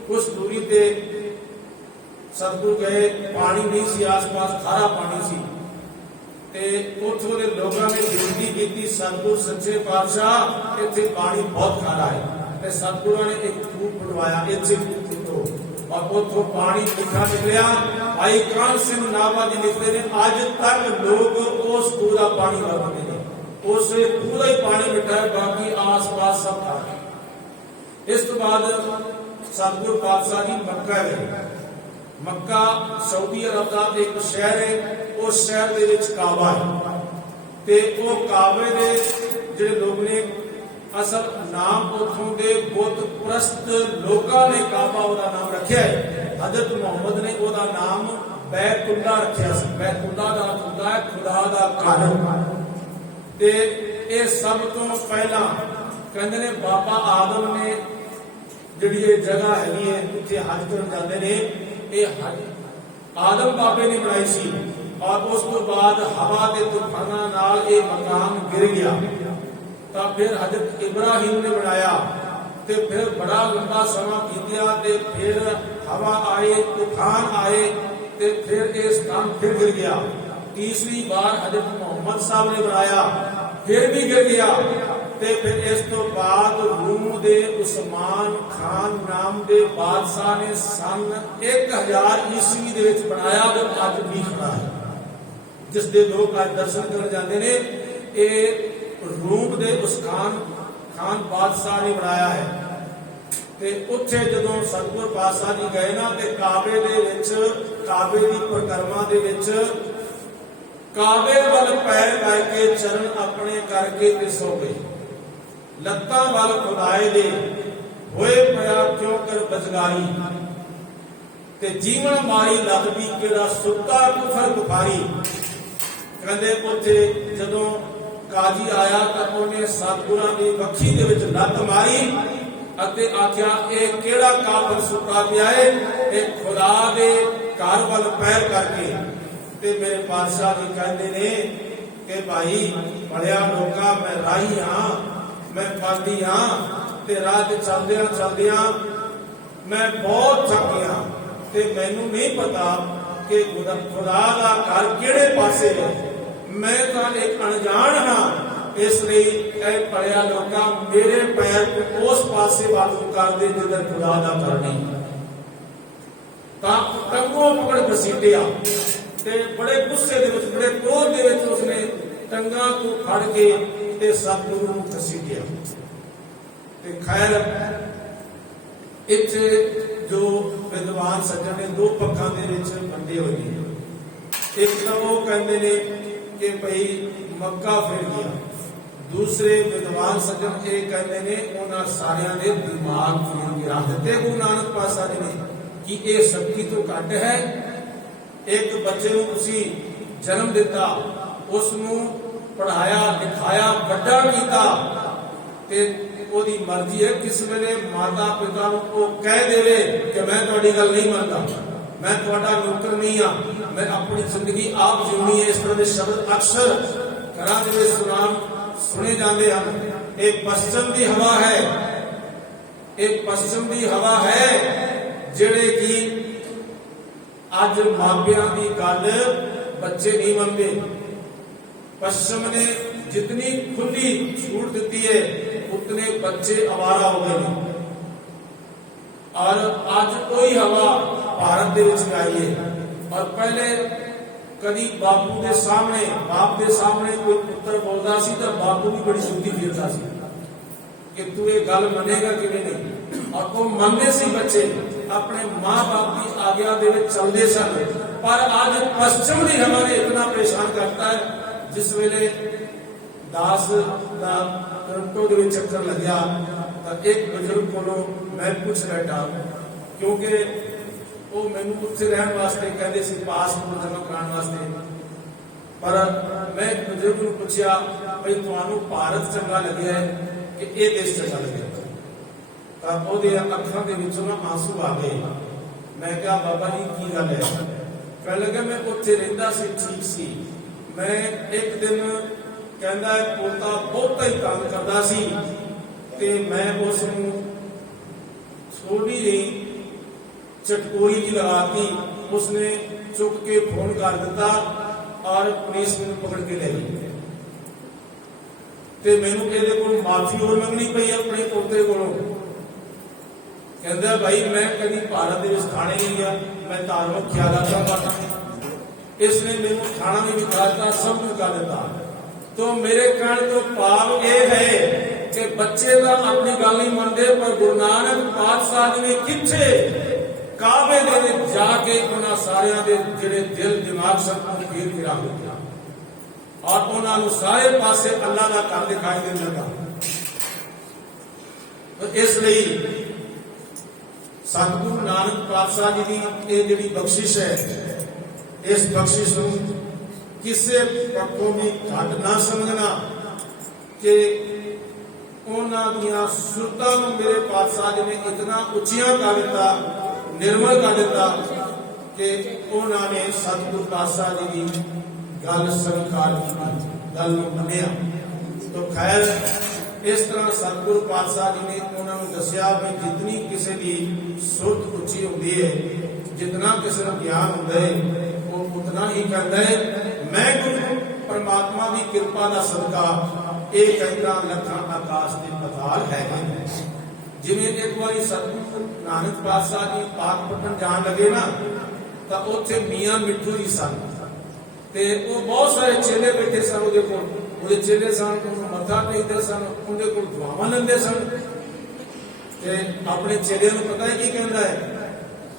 कुछ दूरी ते सतगुरु गए, पानी नहीं सी आस-पास, खारा पानी सी ते उथों दे लोगां ने बेनती की, सतगुरु सच्चे पातशाह इत्थे पानी बहुत खारा है। ते सतगुरां ने एक खूह बनवाया, इत्थे और उथों पानी मीठा निकलिया। भाई कान सिंह नाभा जी लिखते हैं अज तक लोग उस खूह का पानी वरतते हैं, उस खूह का ही पानी मीठा है, बाकी आस पास सब खारा। इस तो बाद सतगुरु पातशाह जी मक्का गए। मक्का सऊदी अरब का एक शहर है, उस शहर के विच काबा है ते वो काबे दे जिहड़े लोग ने असल नाम उथों के बुत प्रस्त लोगों ने काबा उहदा नाम रखिया है। हजरत मुहम्मद ने उहदा नाम बैतुल्ला रखिया सी। बैतुल्ला दा अर्थ हुंदा है खुदा दा घर। ते ये सब तो पहला कहंदे ने बाबा आदम ने जिहड़ी ये जगह हैगी है उत्थे हज करन जांदे ने, ये हज आदम बाबे ने बनाई सी। और उस तो बाद हवा के तूफानां नाल ये मकान गिर गया, तो फिर हजरत इब्राहिम ने बनाया ते फिर बड़ा लंबा समा बीतिया ते फिर हवा आए, तूफान आए ते फिर ये स्थान फिर गिर गया। तीसरी बार हजरत मोहम्मद साहब ने बनाया, फिर भी गिर गया ते फिर इस तो बाद रूम दे उस्मान खान नाम दे बादशाह ने सन 1000 ईस्वी दे विच बनाया ते अज भी खड़ा है, जिस दे लोग आज दर्शन करन जांदे ने। ये रूम दे उस खान बादशाह ने बनाया है। ते उत्थे जदों सतगुर पातशाह जी गए ना ते काबे दे विच, काबे दी परिक्रमा दे विच काबे वल पैर करके चरण अपने करके ते सो गए। लत्तां वल खुदाए दे होए पिया क्यों कर बजगारी ते जीवन मारी लत भी केड़ा सुत्ता कुफर कुफारी। कहंदे उत्थे जदों काजी आया तो उन्हें सतगुरां दी वखी दे विच लत मारी अते आख्या ये केड़ा काफिर सुता पिया है, ये खुदा दे घर वल पैर करके। ते मेरे पातशाह जी कहते ने कि भाई बड़िया लोका मैं राही हाँ, मैं पादी हाँ ते राह ते चलदियां चलदियां मैं बहुत थक गया ते मैनू नहीं पता कि खुदा दा घर किहड़े पासे है। मैं तो एक अनजान हाँ, इसलिए पढ़िया लोग मेरे पैर उस पासे वालू कर दे जिधर खुदा दा घर नहीं। टंगों पकड़ घसीटिया ते बड़े गुस्से दे विच, बड़े क्रोध दे विच उसने टंगा को फड़ के ते सतगुरु नूं घसीटिया। ते खैर इत्थे जो विद्वान सज्जन ने दो पक्षां दे विच वंडे होए ने। एक तां वो कहंदे ने कि भाई मक्का फिर गया, दूसरे विद्वान सज्जन ये कहते ने उन्होंने सारियां दे दिमाग फिर गिरा दिते गुरु नानक पातशाह जी ने कि ये शक्ति तो घट है। एक बच्चे नूं तुसीं जन्म दिता, उसनूं पढ़ाया लिखाया बड़ा कीता ते ओदी मर्जी है किस वेले माता पिता नूं वो कह देवे कि मैं तुहाडी गल नहीं मनदा, मैं तुहाडा नौकर नहीं हाँ, मैं अपनी जिंदगी आप जीनी है। इस तरह के शब्द अक्सर घरां दे विच सुने जाते हैं। एक पश्चिम की हवा है, एक पश्चिम की हवा है जेड़े की अज मापियां की गल बच्चे नहीं मनते। पश्चिम ने जितनी खुली छूट देती है उतने बच्चे आवारा हो गए हैं। और आज कोई हवा भारत दे विच आई है। और पहले कभी बापू के सामने बाप के सामने कोई पुत्र बोलता सी तो बापू भी बड़ी जुद्दी फिरता सी कि तू ये गल मनेगा कि नहीं। और वो मनने सी बच्चे अपने माँ बाप की आज्ञा दे विच चलते सन। पर आज पश्चिम की हवा ने इतना परेशान करता है। जिस वेले दास का टोरंटो के चक्कर लग्या तो एक बुजुर्ग को मैं पूछ बैठा, क्योंकि वो मैनू उत्थे रहने वास्ते कहते सी पासपोर्ट जमा कराने वास्ते। पर मैं एक बुजुर्ग को पूछा भाई तुहानू भारत चंगा लग्या है कि ये देश चंगा लग्या। तो ओहदे अखां दे विचों ना आंसू आ गए। मैं कहा बाबा जी की गल है? कह लगे मैं उत्थे रहिंदा सी, ठीक सी। मैं एक दिन कहंदा है पोता बहुता ही तंग करदा सी ते मैं उस थोड़ी जी चटकोरी जी लगाती। उसने चुक के फोन कर दिता और पुलिस मैनू पकड़ के ले गई। ते मैनू कहदे कोल माफी और मंगनी पई अपने पोते कोलों। कहंदा भाई मैं कभी भारत दे विच खाने नहीं गया, मैं धार्मिक ख्यालात रखता। इसने मैनू खाना भी दिखाता, सब कुछ कर दिता। तो मेरे कहने तो भाव ये है कि बच्चे का अपनी गल नहीं मनते। पर गुरु नानक पातशाह जी ने किथे काबे दे जाके उन्होंने सारिया दे जिहड़े दिल दिमाग सब को फेर फिरा दिया और उन्होंने सारे पासे अल्लाह का घर दिखाई देने लगा। तो इसलिए सतगुरु नानक पातशाह जी की ये जिहड़ी बख्शिश है, इस बख्शिश को किसी पक्षों भी घट ना समझना कि उन्होंने सुरतां मेरे पातशाह जी ने इतना उचिया कर दिता, निर्मल कर दिता कि उन्होंने सतगुरु पातशाह जी की गल स्वीकार की, गल मनिया। तो खैर इस तरह सतगुरु पातशाह जी ने उन्होंने दसिया भी जितनी किसी की सुरत उची होती है, जितना किसी को ज्ञान होता है, वो उतना ही कहता है मैं गुरु परमात्मा की कृपा का सदका ये कहता लखा आकाश के पताल है। जिवें एक बार सतगुरु नानक पातशाह जी पाक पटन जान लगे ना, तो उत्थे मियां मिठू जी सन ते वो बहुत सारे चेले बैठे सन। ਉਹਦੇ चेले सन, मत्था टेकदे सन, उहदे कोल दुआवां लैंदे सन। ते अपने चेलियां नूं पता है की कहंदा है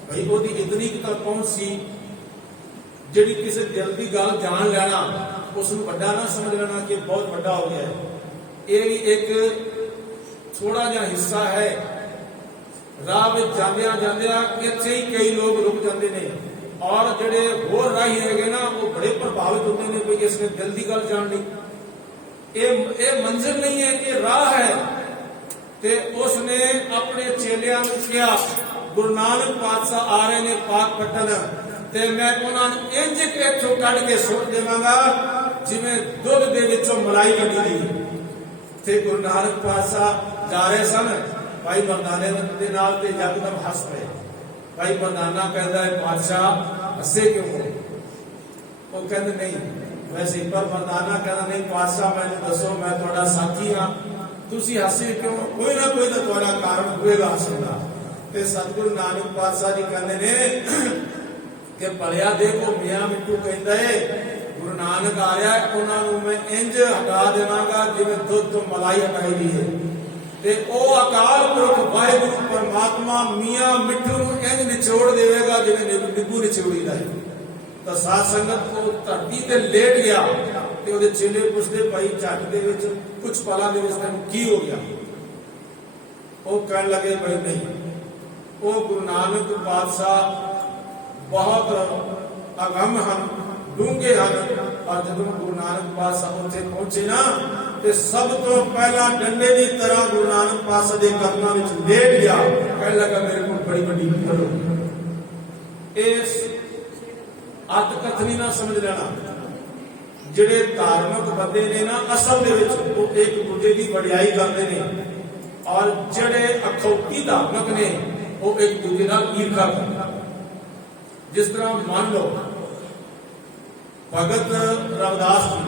भाई ओहदी इतनी तक पहुंच सी जिहड़ी किसी दिल की गल जान लेना उसनूं वड्डा ना समझ लेना कि बहुत वड्डा हो गया है। ये भी एक थोड़ा जिहा हिस्सा है। राह में जांदियां जांदियां इत्थे ही कई लोग रुक जाते हैं और जिहड़े होर राही हैगे ना वो बड़े प्रभावित होते हैं भी इसने दिल की गल जान ली। ये मंजिल नहीं है, ये राह है। ते उसने अपने चेलियां नूं कहा गुरु नानक पातशाह आ रहे ने पाक पटन ते मैं उन्होंने इंज इथों कढ़ के सुट देवांगा जिवें दुध दे विचों मलाई कढ़ी दी। ते गुरु नानक पातशाह जा रहे सन, भाई मरदाने दे नाल ते यकदम हस पे। भाई मरदाना कहता है पातशाह हसे क्यों हो? वो कहते नहीं वैसे, पर मरदाना कहता नहीं पातशाह मैंने दसो मैं थोड़ा साथी हाँ, तुसी हसे क्यों? कोई ना कोई तो थोड़ा कारण होएगा हसन दा। ते सतगुरु नानक पातशाह जी कहते ने कि भलिया देखो मियां मिट्टू कहता है गुरु नानक आ रहा है, उन्होंने मैं इंज हटा देवांगा जिवें दुध तो मलाई हटाई दी है। ते ओ अकाल पुरख वाहिगुरु परमात्मा मियां मिट्टू इंज निचोड़ देवेगा जिवें निंबू निचोड़ी दा है। तो साध संगत को धरती ते लेट गया ते ओदे चेले पुछदे भाई झट दे विच कुछ पलां दे विच तैनूं की हो गया? वो कहने लगे भाई नहीं, वो गुरु नानक पातशाह बहुत अगम हैं, डूंगे हैं। और जब गुरु नानक पातशाह उत्थे पहुंचे ना ते सब तो पहला डंडे की तरह गुरु नानक पातशाह के कदमां विच लेट गया। कहने लगा मेरे को बड़ी बड़ी विपत हो। इस अत कथनी ना समझ लेना, जिहड़े धार्मिक बंदे ने ना असल दे विच वो एक दूजे की वडियाई करते हैं और जिहड़े अखौती धार्मिक ने वो एक दूजे नाल ईर्खा करते। जिस तरह मान लो भगत रविदास जी,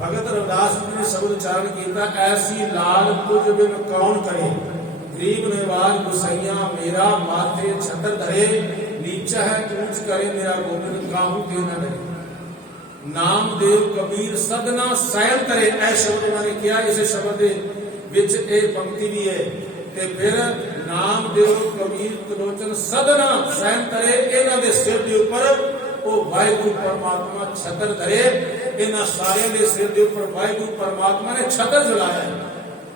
भगत रविदास जी ने शब्द उच्चारण किया, ऐसी लाल तुझ बिन कौन करे, गरीब निवाज गुसैया मेरा माथे छतर धरे, नीचा है ऊंच करे मेरा गोबिंद काहू के न डरे। नामदेव कबीर सदना सैन करे, ऐ शब्द उन्होंने किया। इस शब्द विच एक पंक्ति भी है, ते फिर नामदेव कबीर त्रिलोचन सदना सैन करे, इन्हां दे सिर दे उपर ਉਹ ਵਾਹਿਗੁਰੂ परमात्मा छतर धरे। इन्हां सारियां दे सिर दे उपर वाहिगुरू परमात्मा ने छतर झुलाया है।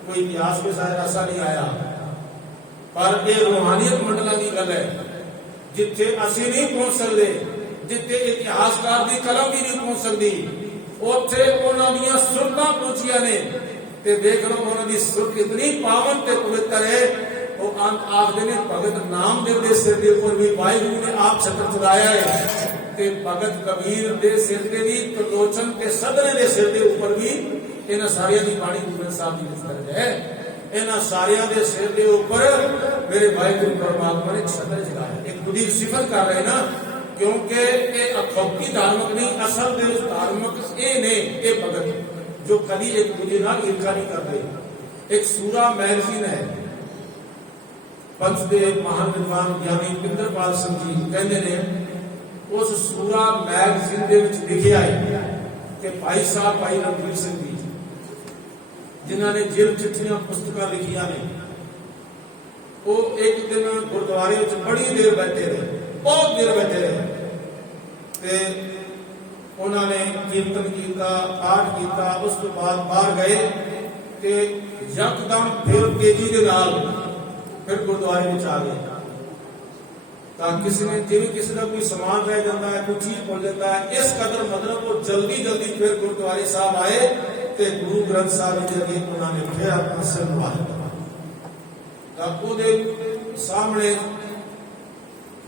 कोई इतिहास में शायद ऐसा नहीं आया, पर यह रूहानियत मंडलों की गल है, जिथे असी नहीं पहुंच सकते, जिथे इतिहासकार की कलम भी नहीं पहुंच सकती, उत्थे उन्हां दीयां सुरतां पहुंचियां ने। ते देख लो उन्हां दी सुरत इतनी पावन ते पवित्र है। वो अंत आखदे ने भगत नामदेव दे सिर दे उपर भी वाहिगुरू ने आप छतर चलाया है, ते भगत कबीर दे सिर ते भी, त्रिलोचन ते सदने दे सिर दे उपर भी इन्हां सारियां दी बाणी गुरु साहब जी दर्ज है। इन्हां सारियां दे सिर दे उपर मेरे वाहिगुरू परमात्मा ने छतर चलाया। एक बुरी सिफत कर रहे ना, क्योंकि ये अखौती धार्मिक नहीं, असल दे धार्मिक ये ने, ये भगत जो कभी एक दूजे नाल ईर्खा नहीं करते। एक सूरा मैगजीन है, पंचदेव महान विद्वान ज्ञानी पिंदरपाल सिंह जी कहते ने, उस सूरा मैगजीन दे विच लिखिया है कि भाई साहब भाई रणवीर सिंह जी जिन्होंने जेल चिट्ठियां पुस्तकां लिखिया ने, वो एक दिन गुरुद्वारे विच बड़ी देर बैठे रहे, बहुत देर बैठे रहे, ते उन्होंने कीर्तन किया, पाठ किया, उस तो बाद बाहर गए, ते यकदम फिर तेजी के नाल फिर गुरुद्वारे में आ गए। किसी ने जिवें किसी का कोई समान रह जाता है, कोई चीज भुल जाता है, इस कदर मतलब वो जल्दी जल्दी फिर गुरुद्वारे साहब आए, ते गुरु ग्रंथ साहब जी अगे उन्होंने फिर अपना सिर नवा लिया। सामने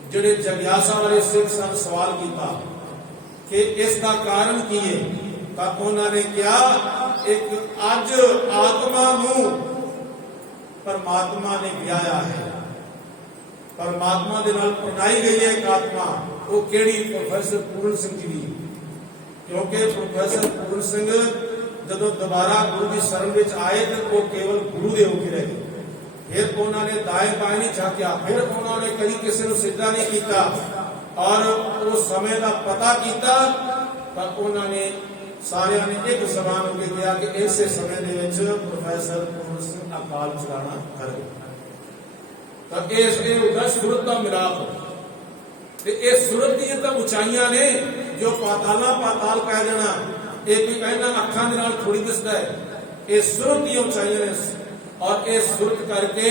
जिहड़े जग्यासा वाले सिख सन सवाल किया कि इसका कारण की है, तो उन्होंने कहा एक अज आत्मा नूं परमात्मा ने ब्याया है, परमात्मा दे नाल अपनाई गई है एक आत्मा, वो केड़ी? प्रोफेसर पूर्ण सिंह जी दी। क्योंकि प्रोफेसर पूर्ण सिंह जदों दोबारा गुरु की शरण विच आए तो वो केवल गुरु दे होके रह गए। फिर उन्होंने दाएं बाएं नहीं झांकिया, फिर उन्होंने कभी किसी को सिजदा नहीं किया, और उस समय का पता किया, पर उन्होंने सारिया ने एक जबान होकर कहा कि इसे समय दे विच प्रोफेसर पूर्ण सिंह अकाल चलाना कर गए। तो ये सूरत का मिलाप, ये सूरत दी तो उचाइयां ने जो पाताला पाताल कह देना, ये कोई कहना अखां दे नाल थोड़ी दिसदा है, ये सूरत दी उचाइयां ने। और ये सूरत करके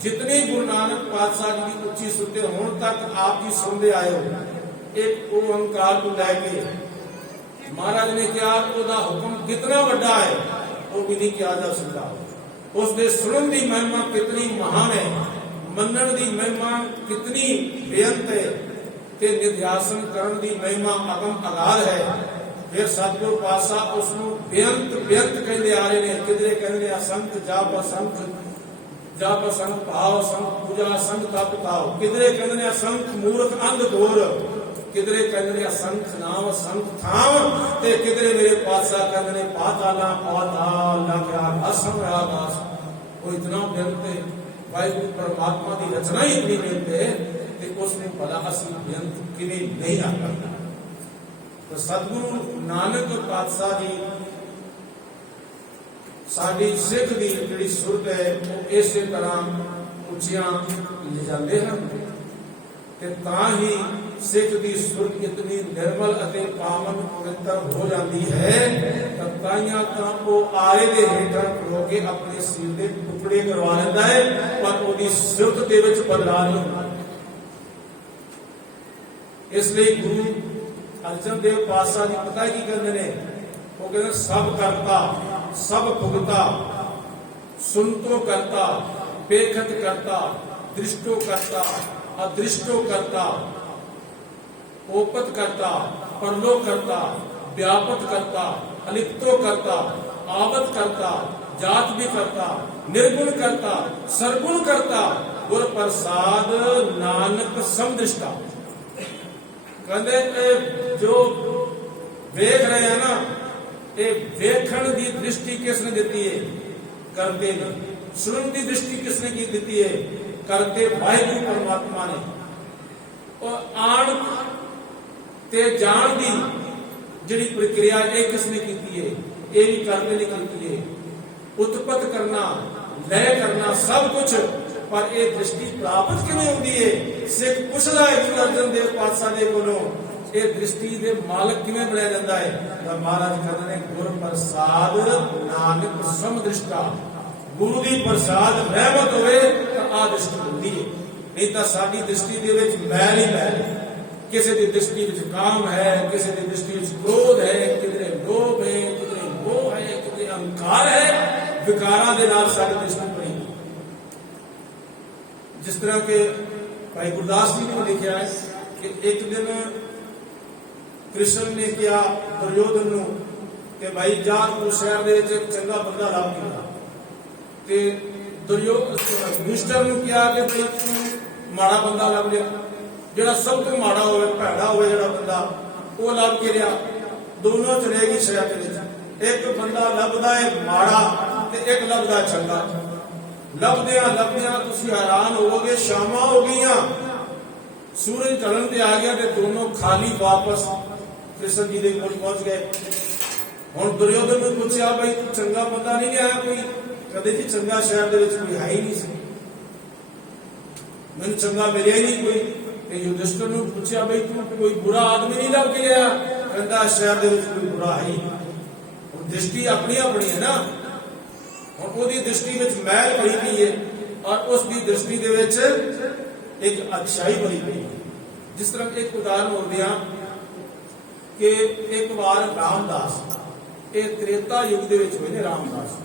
जितनी गुरु नानक पातशाह जी की उच्ची सुरते हुण तक आप जी सुनते आए हो, एक ओंकार को लैके महाराज ने कहा उसका हुक्म कितना बड़ा है वो भी नहीं किया जा सकता। उसके सुनन की महिमा कितनी महान है, मनन की महिमा कितनी बेअंत है, ते निध्यासन करन की महिमा अगम अगाध है। फिर सतगुरु पातशाह उसनूं बेअंत बेअंत कहते आ रहे हैं, किधरे कहते असंख जाप असंख भाव संख पूजा असंख तप ताओ, किधरे कहते असंख मूर्ख अंध घोर, किधरे कहते असंख नाम असंख थाम, ते किधरे मेरे पातशाह कहते पाताला पाताल लख्या असम रागास। वो इतना बेअंत है, वाहिगुरू परमात्मा की रचना ही इतनी बेअंत है कि उसमें भला असी बेअंत किवें नहीं आ सकता। तो सतगुरु नानक पातशाह जी साडी सिख की जिहड़ी सुरत है वो इस तरह उच्चियां ले जाते हैं, तां ही सिख की सुरत इतनी निर्मल अते पावन पवित्र हो जाती है। ताइयां तां वो आरे दे हेठां खड़ो के अपने सिर के टुकड़े करवा लैंदा है, पर उसकी सुरत दे विच बदलाव नहीं होंदा। इसलिए गुरु अर्जन देव पातशाह जी पता की कहते हैं, वो कहते सब करता सब भुगता, सुनतो करता, बेखत करता, दृष्टो करता, अदृष्टो करता, ओपत करता, परलो करता, व्यापत करता, अलिप्तो करता, आवत करता, जात भी करता, निर्गुण करता, सरगुण करता, गुर प्रसाद नानक समदृष्टा। कहते जो देख रहे हैं ना ये वेखण की दृष्टि किसने दी है? करते ने। सुनने की दृष्टि किसने की दी है? करते वाहिगुरू परमात्मा ने। और आण ते जान की जिहड़ी प्रक्रिया ये किसने की है? ये भी करते ने की है। उत्पत्त करना, लय करना, सब कुछ, पर यह दृष्टि प्राप्त किवें होंदी है? सिख पुछदा है गुरु अर्जन देव पातशाह दे कोलों, ये दृष्टि दे मालक किवें बनया जाता है? तो महाराज कहते हैं गुर प्रसाद नानक समदृष्टा। गुरु की प्रसाद रहमत होवे तो आ दृष्टि होती है, नहीं तो साडी दृष्टि दे विच मैल ही मैल। किसी की दृष्टि विच काम है, किसी की दृष्टि विच क्रोध है, किधरे लोभ है, किधरे मोह है, किधरे अहंकार है, विकारां दे नाल साडी दृष्टि बनी। जिस तरह के भाई गुरदास जी ने लिखा है कि एक दिन कृष्ण ने कहा दुर्योधन नूं कि भाई जा तू शहर दे विच एक चंगा बंदा लभ के ला। ते युधिष्ठिर नूं कहा कि भाई तू माड़ा बंदा लभ लिया, जिहड़ा सब तो माड़ा होवे, भैड़ा होवे, जिहड़ा बंदा वो लभ के लिया। दोनों चलेगी शहर दे विच। एक बंदा लभदा है माड़ा ते एक लभदा है चंगा। लभदियां तुसीं हैरान होवोगे, शामां हो गईयां, सूरज ढलन ते आ गया ते दोनों खाली वापस कृष्ण जी दे कोल पहुंच गए। हुण दुर्योधन ने पूछा भाई तू चंगा बंदा नहीं आया कोई? कदे जी चंगा शहर दे विच कोई है ही नहीं सी, मैनूं चंगा मिलिया ही नहीं कोई। ते युधिष्ठिर ने पूछा भाई तू कोई बुरा आदमी नहीं लभ के लिया? कहंदा शहर दे विच कोई बुरा है ही नहीं। दृष्टि अपनी अपनी है ना, हुण ओहदी दृष्टि विच मैल भरी पई है और उसकी दृष्टि दे विच एक अच्छाई भरी पई है। जिस तरह एक उदाहरण हो दिया कि एक बार रामदास, ये त्रेता युग दे विच होए ने रामदास,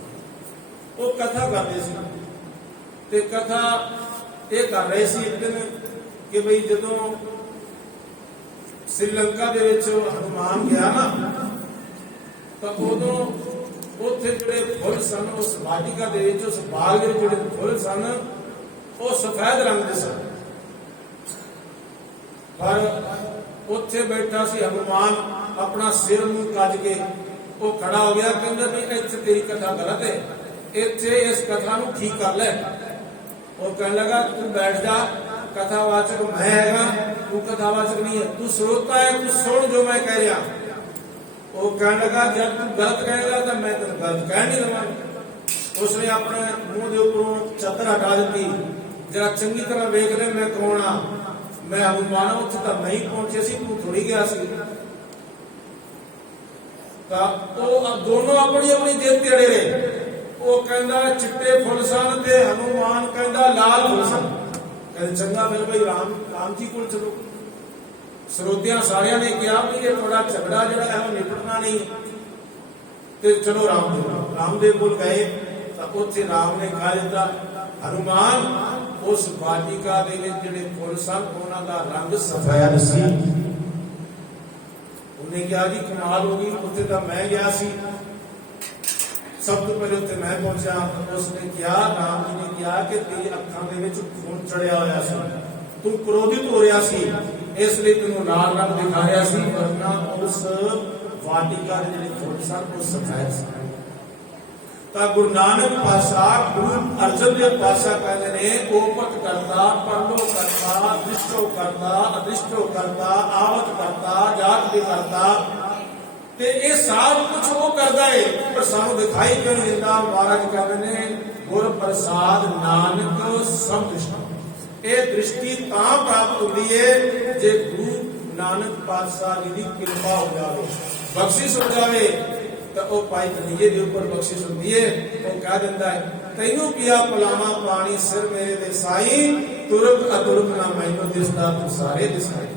वो कथा करते सी ते कथा ये कर रहे सी एक दिन कि भाई जदों श्रीलंका दे विच हनुमान गया ना, तो उदों उत्थे जिहड़े फुल सन उस वाटिका दे विच, उस बाग दे जिहड़े फुल सन वो सफेद रंग दे सन, पर उत्थे बैठा सी हनुमान अपना सिर मुंह कज के वो खड़ा हो गया। कहंदा भी इत्थे तेरी कथा गलत है, इत्थे इस कथा नूं ठीक कर ले। वो कहने लगा तू बैठ जा, कथावाचक मैं हैगा, तू कथावाचक नहीं है, तू श्रोता है, तू सुन जो मैं कह रहा। वो कहने लगा जब तू गलत कहेगा तो मैं तेन गलत कह नहीं लगा। उसने अपने मुंह के ऊपरों चादर हटा दी, जरा चंगी तरह वेख ले मैं कौन आ, मैं हनुमान उत्थे तक नहीं पहुंचे सी, तू थोड़ी गया सी। दोनों अपनी अपनी जिद ते अड़े रहे। वो कहंदा चिट्टे फुल सन ते हनुमान कहंदा लाल फुल सन। कहंदे चंगा फिर भाई राम जी कोल चलो। ਸਰੋਤਿਆਂ ਸਾਰਿਆਂ ने कहा भी ये थोड़ा झगड़ा जिहड़ा है निपटना नहीं, तो चलो रामदेव कोल गए तो उत्थे राम ने कहा दिता हनुमान उस वाटिका दे विच जिहड़े फुल सन उन्हां दा रंग सफेद सी। उन्हें कहा जी कमाल हो गई, उत्थे तां मैं गया सी, सब तो पहले उत्थे मैं पहुंचा। उसने कहा राम जी ने कहा कि तेरी अखां दे विच खून चढ़िया होया सी, तू क्रोधित हो रहा सी, इसलिए तेनों लाल रंग दिखा रहा सी, वरना उस वाटिका दे जिहड़े फुल सन वो सफेद सन। तां गुरु नानक पातशाह गुरु अर्जन देव पातशाह कहते ने ओपत करता, परलो करता, दृष्टो करता, अदृष्टो करता, आवत करता, जात भी करता, ते ये सब कुछ वो करता है पर सानू दिखाई क्यों नहीं देता? महाराज कहते ने गुर प्रसाद नानक समदृष्टा। ये दृष्टि तां प्राप्त होती है जे गुरु नानक पातशाह जी की कृपा हो जाए, बख्शिश हो जाए, तो वह भाई धनीजे के ऊपर बख्शिश होती है। वो कह दिता है तैनू पिया पिलावा पानी सिर मेरे दे साई, तुरक अतुरक ना मैनू दिसदा तू सारे दिसाई।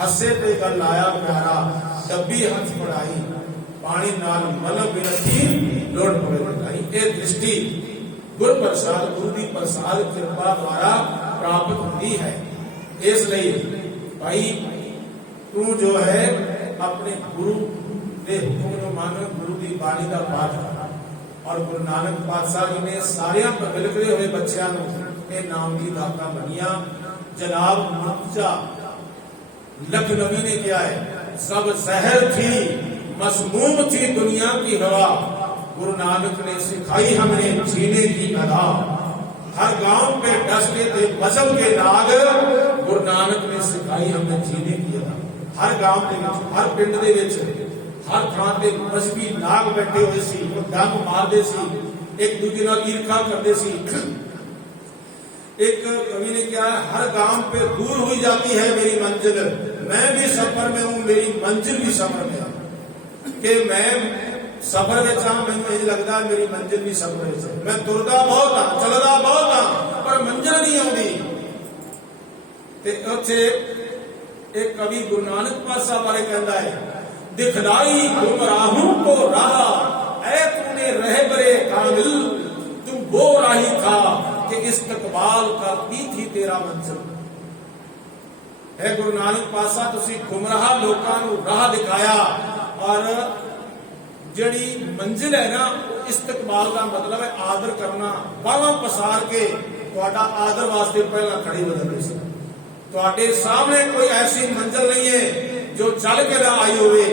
हसे ते गल लाया प्यारा डब्बी हथ पड़ाई, पानी नाल मलब बिरथी लोड़ पवे लगाई। ये दृष्टि गुरु प्रसाद गुरु की प्रसाद कृपा द्वारा प्राप्त होती है। इसलिए भाई तू जो है अपने गुरु के हुक्म को मान, गुरु की बाणी का पाठ कर। और गुरु नानक पातशाह जी ने सारिया बिलकड़े हुए बच्चों को नाम की दाता बनिया। जनाब मुर्तजा लखनवी ने क्या है सब जहर थी मसमूम थी दुनिया की हवा, गुरु नानक ने सिखाई हमें जीने की अदा। हर गांव पे डसते थे मजहब के नाग, गुरु नानक ने सिखाई हमें जीने की अदा। हर गांव के विच, हर पिंड दे विच, हर थां ते मजहबी नाग बैठे हुए सी, वो डंग मारदे सी, एक दूजे नाल ईर्खा करदे सी। एक कवि ने क्या है, हर गांव पे दूर हुई जाती है मेरी मंजिल, मैं भी सफर में हूं, मेरी मंजिल भी सफर में है। कि मैं सफर में हाँ, मैं लगता है मेरी मंजिल भी सफर में, मैं तुरदा बहुत हाँ, चलदा बहुत हाँ, पर मंजिल नहीं आती। उत्थे एक कवि गुरु नानक पातशाह बारे कहता है, दिखलाई गुमराहों को राह, ऐ तूने रह बरे कामिल, तू वो राही था कि इस्तकबाल करती थी तेरा मंजिल। है गुरु नानक पातशाह तुसी गुमराह लोकां नूं राह दिखाया, और जड़ी मंजिल है ना, इस्तकबाल का मतलब है आदर करना। बाहां पसार के तुहाडा आदर वास्ते पहला खड़ी हो जाती सी। तुहाडे सामने कोई ऐसी मंजिल नहीं है जो चल के ना आई होवे,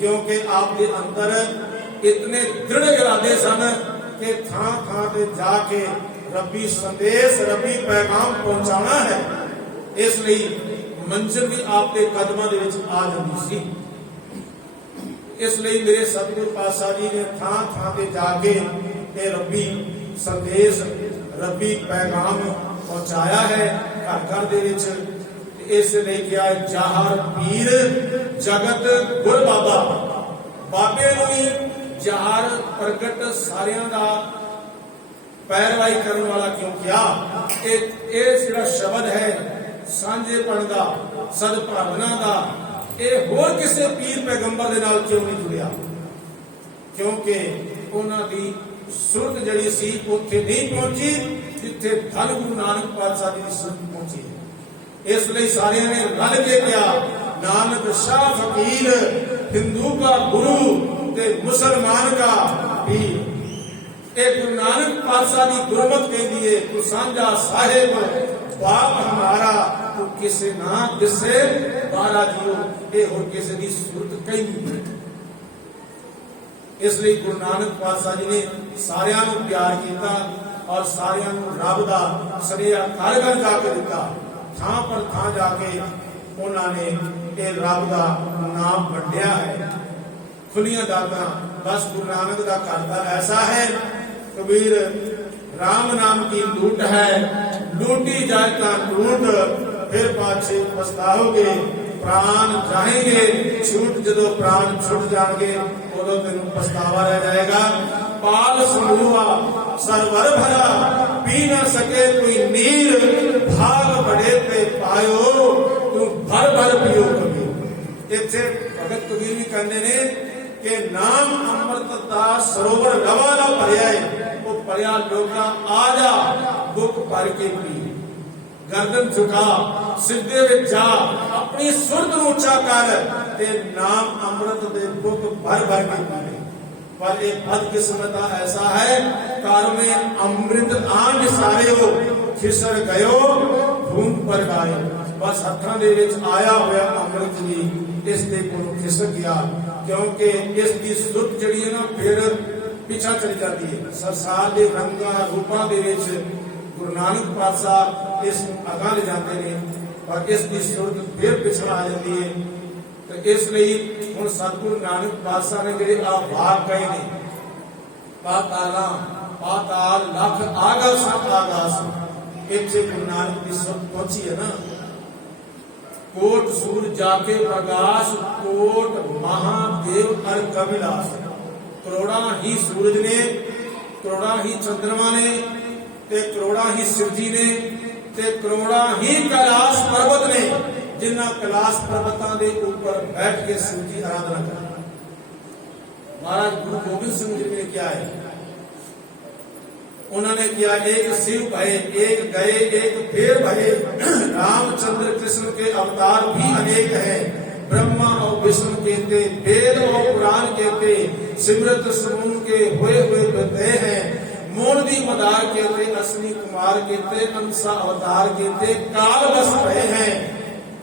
क्योंकि आपके अंदर इतने दृढ़ इरादे सन कि थां थां ते जाके रब्बी संदेश, रब्बी पैगाम पहुंचाना है। इसलिए मंजिल भी आपके कदमां दे विच आ जाती सी। इसलिए मेरे सतगुरु पातशाह जी ने थां थां ते जाके ये रब्बी संदेश, रब्बी पैगाम पहुंचाया है घर घर दे विच। इसलिए क्या जहर पीर जगत गुर बाबा, बाबे नूं ही जहर प्रगट सारियां दा पैरवाई करने वाला क्यों किया? ये शब्द है सांझेपन का, सदभावना का, ये होर किसी पीर पैगंबर दे नाल क्यों नहीं जुड़िया? क्योंकि उन्हां दी सुरत जड़ी सी उत्थे नहीं पहुंची जिथे धन गुरु नानक पातशाह जी की सुरत पहुंची है। इसलिए सारे ने रल के क्या, नानक शाह फकीर, हिंदू का गुरु ते मुसलमान का पीर। एक गुरु नानक पातशाह की गुरमत कहती है, तू सांझा साहेब बाप हमारा, तू किसे ना किसे बारा जियो, ये होर किसे दी सुरत कहीं नहीं। इसलिए गुरु नानक पातशाह जी ने सारियां नूं प्यार किया और सारियां नूं रब दा सनेहा घर घर जाके दिता। थां पर थां जाके उन्होंने ये रब दा नाम वंडिया है। खुलियां दातां बस गुरु नानक दा घर दा ऐसा है। कबीर राम नाम की लूट है, लूटी जाए ता लूट, फिर पाछे पछताओगे, प्राण जाएंगे छूट, जदों प्राण छुट जाएंगे उदों तेनू पछतावा रह जाएगा। पाल समूहा सरवर भरा, पी न सके कोई नीर, भाग बड़े पे पायो, तू भर भर पियो कबीर। इत्थे भगत कबीर भी कहते ने कि नाम अमृत दा सरोवर गवा ना भरिया है, वो भरिया लोगा आ जा बुक भर के पी। गर्दन झुका, सिद्धे विच जा, अपनी सुरत नूं उच्चा कर ते नाम अमृत दे बुक भर भर के पी। पर एक बदकिस्मता ऐसा है, कार में अमृत आन सारे हो, खिसर गयो घूम पर गाए। बस हत्थां दे विच आया होया अमृत जी इस दे कोलों खिसक गया, क्योंकि इस दी सुरत जड़ी है ना फिर पिछा चली जाती है। संसार के रंगां रूपां दे विच गुरु नानक पातशाह इस अगां ले जाते हैं, पर इस दी सुरत फिर पिछड़ा आ जाती है। तो इसलिए हुण सतगुरु नानक पातशाह ने जिहड़े आ वाक कहे ने, पाताला पाताल लख आगस आगास, इत्थे गुरु नानक की सुरत पहुंची है ना। कोट सूर जाके प्रकाश, कोट महादेव हर कविलास। करोड़ा ही सूरज ने, करोड़ा ही चंद्रमा ने, ते करोड़ा ही शिव जी ने, ते करोड़ा ही कैलाश पर्वत ने, जिन्हां कैलाश पर्वतां दे ऊपर बैठ के शिव की आराधना कर। महाराज गुरु गोबिंद सिंह जी ने क्या है, उन्होंने किया एक शिव भये, एक गए एक फिर भये। रामचंद्र कृष्ण के अवतार भी अनेक हैं, ब्रह्मा और विष्णु कहते, वेद और पुराण कहते, सिमरत समूह के हुए बताए हैं। मोरदी मदार कहते, अश्विनी कुमार कहते, अंसा अवतार कहते, काल बस रहे हैं।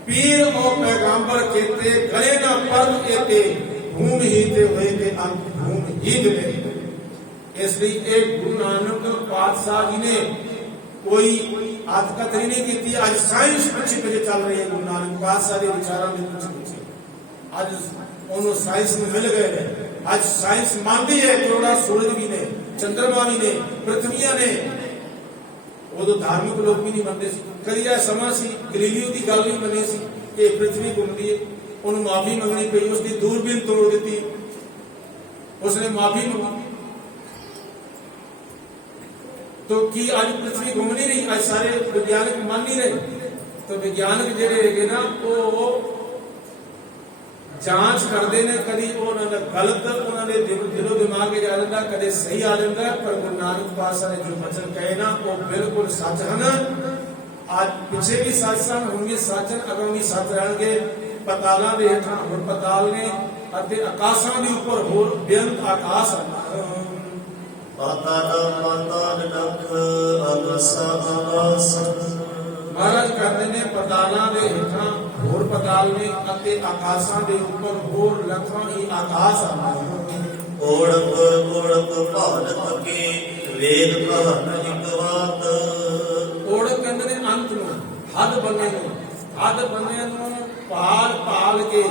पीर और पैगंबर कहते, गले का पर्व कहते, ਭੂਮ ਹੀ ਤੇ ਹੋਏ ਤੇ ਅੰਤ ਭੂਮ ਹੀ ਮਿਲੇ। ਇਸ ਲਈ ਇਹ ਗੁਰੂ ਨਾਨਕ ਪਾਤਸ਼ਾਹ ਜੀ ਨੇ ਕੋਈ ਆਤਕਥਨੀ ਨਹੀਂ ਕੀਤੀ। ਅੱਜ ਸਾਇੰਸ ਪਿੱਛੇ ਚੱਲ ਰਹੀ ਹੈ ਗੁਰੂ ਨਾਨਕ ਪਾਤਸ਼ਾਹ ਦੇ ਵਿਚਾਰਾਂ ਦੇ ਪਿੱਛੇ। ਅੱਜ ਉਹਨੂੰ ਸਾਇੰਸ ਨੂੰ ਮਿਲ ਗਏ ਨੇ। ਅੱਜ ਸਾਇੰਸ ਮੰਨਦੀ ਹੈ ਕਰੋੜਾ ਸੂਰਜ ਵੀ ਨੇ, ਚੰਦਰਮਾ ਵੀ ਨੇ, ਪ੍ਰਿਥਵੀਆਂ ਨੇ। ਉਦੋਂ ਧਾਰਮਿਕ ਲੋਕ ਵੀ ਨਹੀਂ ਮੰਨਦੇ ਸੀ। ਕਦੀ ਇਹ ਸਮਾਂ ਸੀ ਗਲੀਲੀਓ ਦੀ ਗੱਲ ਨਹੀਂ ਮੰਨੀ ਸੀ ਕਿ ਪ੍ਰਿਥਵੀ ਘੁੰਮਦੀ ਹੈ। ਉਹਨੂੰ ਮਾਫੀ ਮੰਗਣੀ ਪਈ, ਉਸਦੀ ਦੂਰਬੀਨ ਤੋੜ ਦਿੱਤੀ, ਉਸਨੇ ਮਾਫੀ ਮੰਗੀ। तो की आज पृथ्वी घूम नहीं रही? आज सारे वैज्ञानिक मान नहीं रहे। तो वैज्ञानिक जेडे है ना वो जांच करते हैं, कभी उन्होंने गलत उन्होंने दिलो दिमाग में आ जाता, कभी सही आ जाता। पर गुरु नानक पातशाह ने जो वचन कहे ना वो बिल्कुल सच हैं। आज पिछे भी सच सन, हुण भी सच हैं, अगों भी सच रहणगे। पतालों के हेठां होर पताल ने अते आकाशां दे उपर होर बेअंत आकाश हैं। महाराज कहते ने पतालों के हेठां होर पताल ने अते आकाशां दे उपर होर लखां ही आकाश हैं। ओढ़क ओढ़क भारत के वेद कहन एक बात। ओढ़क कहते ने अंत नूं, हद बन्ने नूं, हद बन्ने नूं पाल पाल के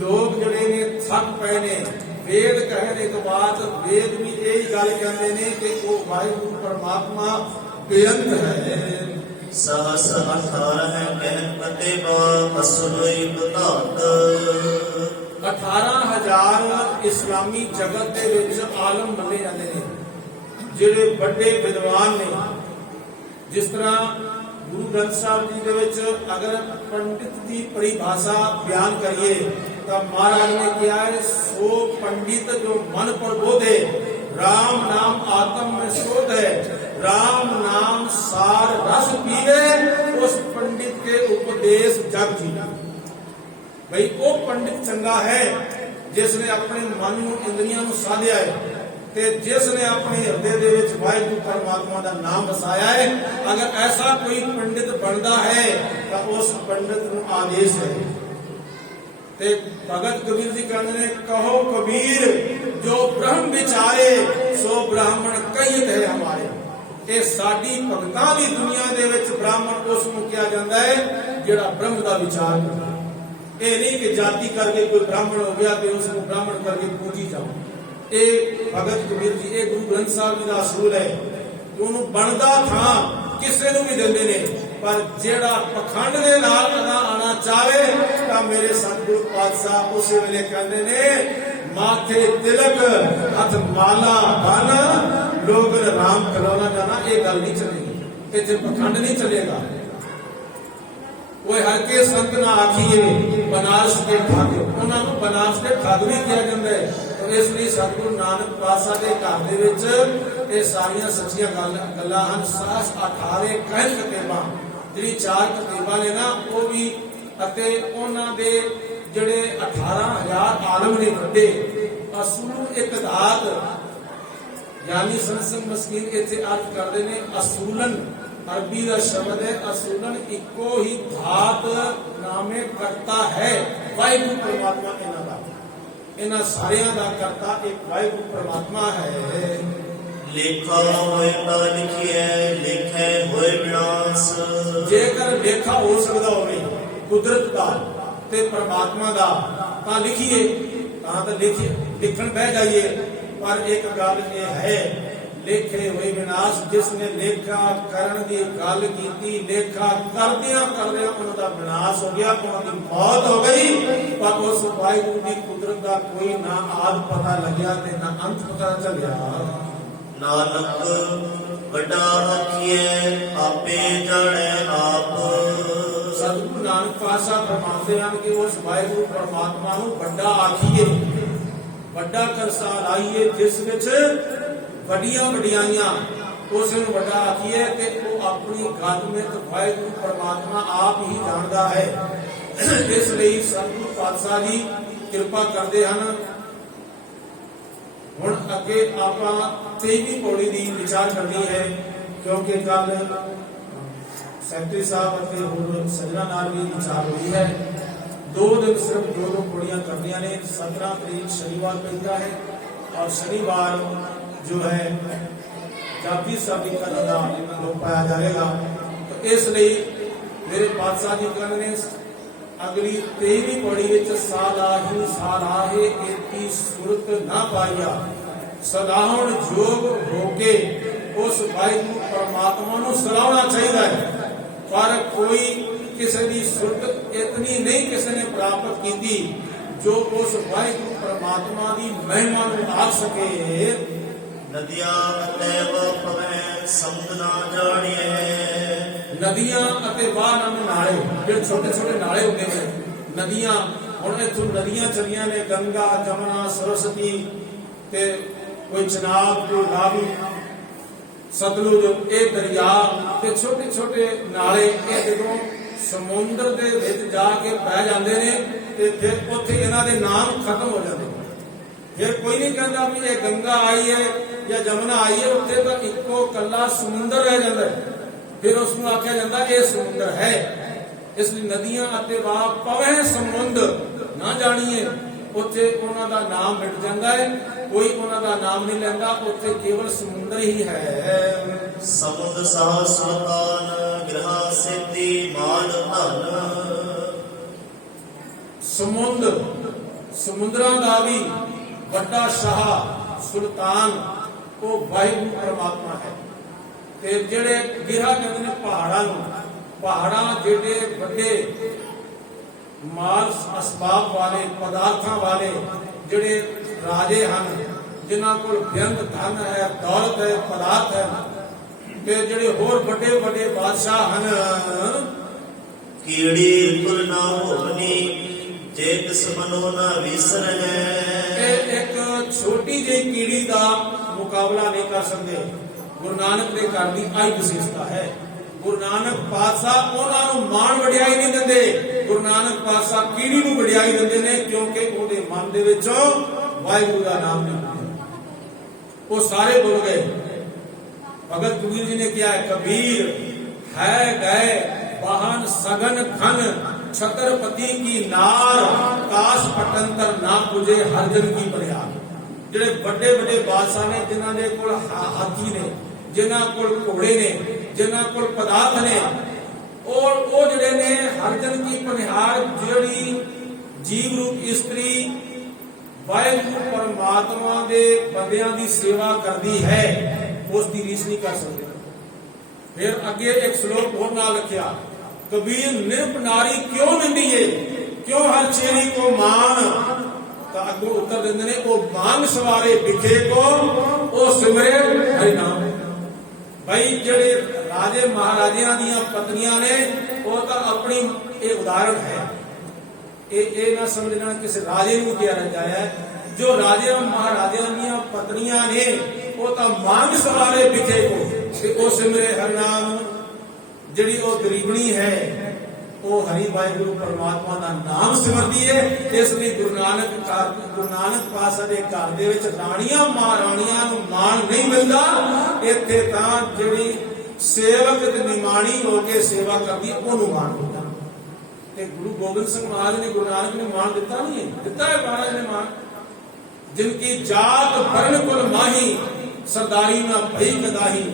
लोग जड़े ने थक पए ने। वेद कहने के बाद वेद भी यही गल कहते हैं कि वो वाहिगुरु परमात्मा बेअंत है। सहस 18 कहते असुरई बधात। 18,000 इस्लामी जगत दे विच आलम मन्ने जाते हैं जिहड़े बड़े विद्वान ने। जिस तरह गुरु ग्रंथ साहब जी दे विच अगर पंडित की परिभाषा बयान करिए तो महाराज ने किया है, सो पंडित जो मन प्रबोधे, राम नाम आत्म में शोध है, राम नाम सार रस पीवे, उस पंडित के उपदेश जग जीवे। भाई वो पंडित चंगा है जिसने अपने मन नूं इंद्रियां नूं साधिया है ते जिसने अपने हृदय दे विच वाहिगुरू परमात्मा दा नाम वसाया है। अगर ऐसा कोई पंडित बनता है तो उस पंडित नूं आदेश है। ते भगत कबीर जी कहते ने, कहो कबीर जो ब्रह्म विचारे सो ब्राह्मण कहित है हमारे। ये साडी भगतां दी दुनिया दे विच ब्राह्मण उस नूं किया जाता है जिहड़ा ब्रह्म दा विचार करदा। ये नहीं कि जाति करके कोई ब्राह्मण हो गया तो उसको ब्राह्मण करके पूजी जाओ। ये भगत कबीर जी ये गुरु ग्रंथ साहब जी का असूल है। उन्होंने बनता था किसी को भी देंगे ने, पर जेड़ा पखंड के नाल आना चाहे तो मेरे सतगुरु पातशाह उस वेले कहते ने, माथे तिलक हथ माला बन लोग राम करौना जाना। ये गल नहीं चलेगी, इतने पखंड नहीं चलेगा। वो हर के संत ना आखिए बनारस के ठग, उन्होंने बनारस के ठग भी किया जाता है। तो इसलिए सतगुरु नानक पातशाह के घर दे विच ये सारियां सच्चियां गल्लां हन। 18 कहन कतेबां जिहड़ी 4 कतेबां ने ना वो भी अते उन्हां दे जिहड़े 18,000 आलम ने वड्डे असूल एक धात यानी संसंग मस्कीन इत्थे अर्थ करदे ने असूलन। अरबी का शब्द है असूलन, इको ही धात नामे करता है वाहिगुरू परमात्मा। इन्हां सारियां दा करता एक वाहिगुरू परमात्मा है। लेखा होए ता लिखिए, लिखे होए विनाश। जेकर लेखा हो सकदा होवे कुदरत दा ते परमात्मा दा तां लिखिए, तां तां लिखिए, लिखण बह जाइए। पर एक गल ये है, लेखे हुए विनाश। जिसने लेखा करन दी गल कीती, लेखा करदियां करदियां उनका विनाश हो गया, उनकी मौत हो गई। पर उस वाहिगुरू की कुदरत का कोई ना आद पता लग्या ते ना अंत पता चलिया। नानक बड़ा आखिए आपे जाने आप। सतगुरु नानक पातशाह फरमाते हैं कि उस वाहिगुरू परमात्मा नूं बड़ा आखिए, बड़ा करसा लाइए, जिस विच वड्डियां वड्डियाइयां उस नूं बड़ा आखिए ते वो अपनी गल में तो वाहिगुरू परमात्मा आप ही जानता है। इसलिए सतगुरु पातशाह जी कृपा करते हैं। हुण अगे आपां 23वीं पौड़ी दी विचार करनी है, क्योंकि कल सैकटरी साहब और होर सज्जनां नाल भी विचार हुई है। 2 दिन सिर्फ 2 पौड़ियां करनियां ने। 17 तरीक शनिवार पैदा है और शनिवार जो है जापी साबी का लोग पाया जाएगा। तो इसलिए मेरे पातशाह जी कहते ने अगली 23वीं पौड़ी विच सालाही सालाहे एती सुरत ना पाइया सलाहण योग होके उस वाहिगुरू परमात्मा नूं सलाहना चाहिए है। पर कोई किसी की सुरत इतनी नहीं किसी ने प्राप्त की जो उस वाहिगुरू परमात्मा की महिमा नूं आख सके। नदियां अतैव पवै समुद्र ना जानिए। नदियां अते बाहर नाले जो छोटे छोटे नाले होंगे ने नदियां हुण इत्थों नदियां चलियां ने गंगा जमुना सरस्वती ते कोई चनाब कोई रावी सतलुज ये दरिया ते छोटे छोटे नाले ये जदों समुद्र दे विच जाके पै जांदे ने ते फिर उत्थे इन्हां दे नाम खत्म हो जाते। फिर कोई नहीं कहता भी ये गंगा आई है या जमुना आई है, उत्थे तो इको कला समुद्र रह जाता है। फिर उसको आख्या जाता है ये समुद्र है। इसलिए नदियां अते वाह पवै समुद्र ना जानिए उत्थे उन्हां दा नाम मिट जाता है। कोई उन्हां दा नाम नहीं लैंदा, उत्थे केवल समुद्र ही है। समुद्र सहस्रतान ग्रह सिद्धि मान धन। समुद्र समुद्रां दा भी वड्डा शाह सुल्तान वो वाहिगुरू परमात्मा है। ते जेड़े गिरा कहते ने पहाड़ां नूं, पहाड़ां जेडे वड्डे माल असबाब वाले पदार्थां वाले जेड़े राजे हन जिन्हां कोल व्यंग धन है दौलत है पदार्थ है ते जेड़े होर वड्डे वड्डे बादशाह हन कीड़ी तुल ना होवनी जे किस मनो ना विसर है। एक छोटी जी कीड़ी का मुकाबला नहीं कर सकते। गुरु नानक के घर की आई विशेषता है। गुरु नानक पातशाह उन्होंने मान वडियाई नहीं देंगे। गुरु नानक पातशाह कीड़ी को वडियाई देंगे ने क्योंकि उहदे मन दे विचों वाहिगुरू का नाम नहीं। वो सारे बोल गए। भगत कबीर जी ने किया है कबीर है गए वाहन सघन घन छत्रपति की नार काश पटंतर ना पुजे हरजन की बलिहार। जेडे बड़े बड़े बादशाह ने जिन्हां दे कोल हाथी ने जिन्हां कोल घोड़े ने जिन्हां कोल पदार्थ ने और वो जेडे ने हरजन की बलिहार जेड़ी जीव रूप स्त्री वाहिगुरू परमात्मा दे बंदियां दी सेवा करदी है उसकी रीस नहीं कर सकते। फिर अगे एक श्लोक और नाल लिखिया कबीर निरप नारी क्यों निंदिए क्यों हर चेरी को मान। तो अगो उत्तर देंदे ने ओ मांग सवारे बिखे को ओ सिमरे हरि नाम। भाई जेड़े राजे महाराजियां दियां पत्नियां ने वो तो अपनी एक उदाहरण है। ये ना समझना किसी राजे को किया जाया है। जो राजे महाराजियां दियां पत्नियां ने वो तो मांग सवारे बिखे को ओ सिमरे हरि नाम। जिहड़ी वो गरीबनी है वो हरि वाहिगुरू परमात्मा का नाम सिमरती है। इसलिए गुरु नानक पातशाह के घर दे विच राणियां महाराणियां नूं मान नहीं मिलता। इत्थे तां जिहड़ी सेवक ते निमाणी होके सेवा करदी ओनूं मान मिलदा। ते गुरु गोबिंद सिंह महाराज ने गुरु नानक ने मान दिता नहीं है, दिता है महाराज ने मान। जिनकी जात वर्ण कुल माही सरदारी ना भई कदाही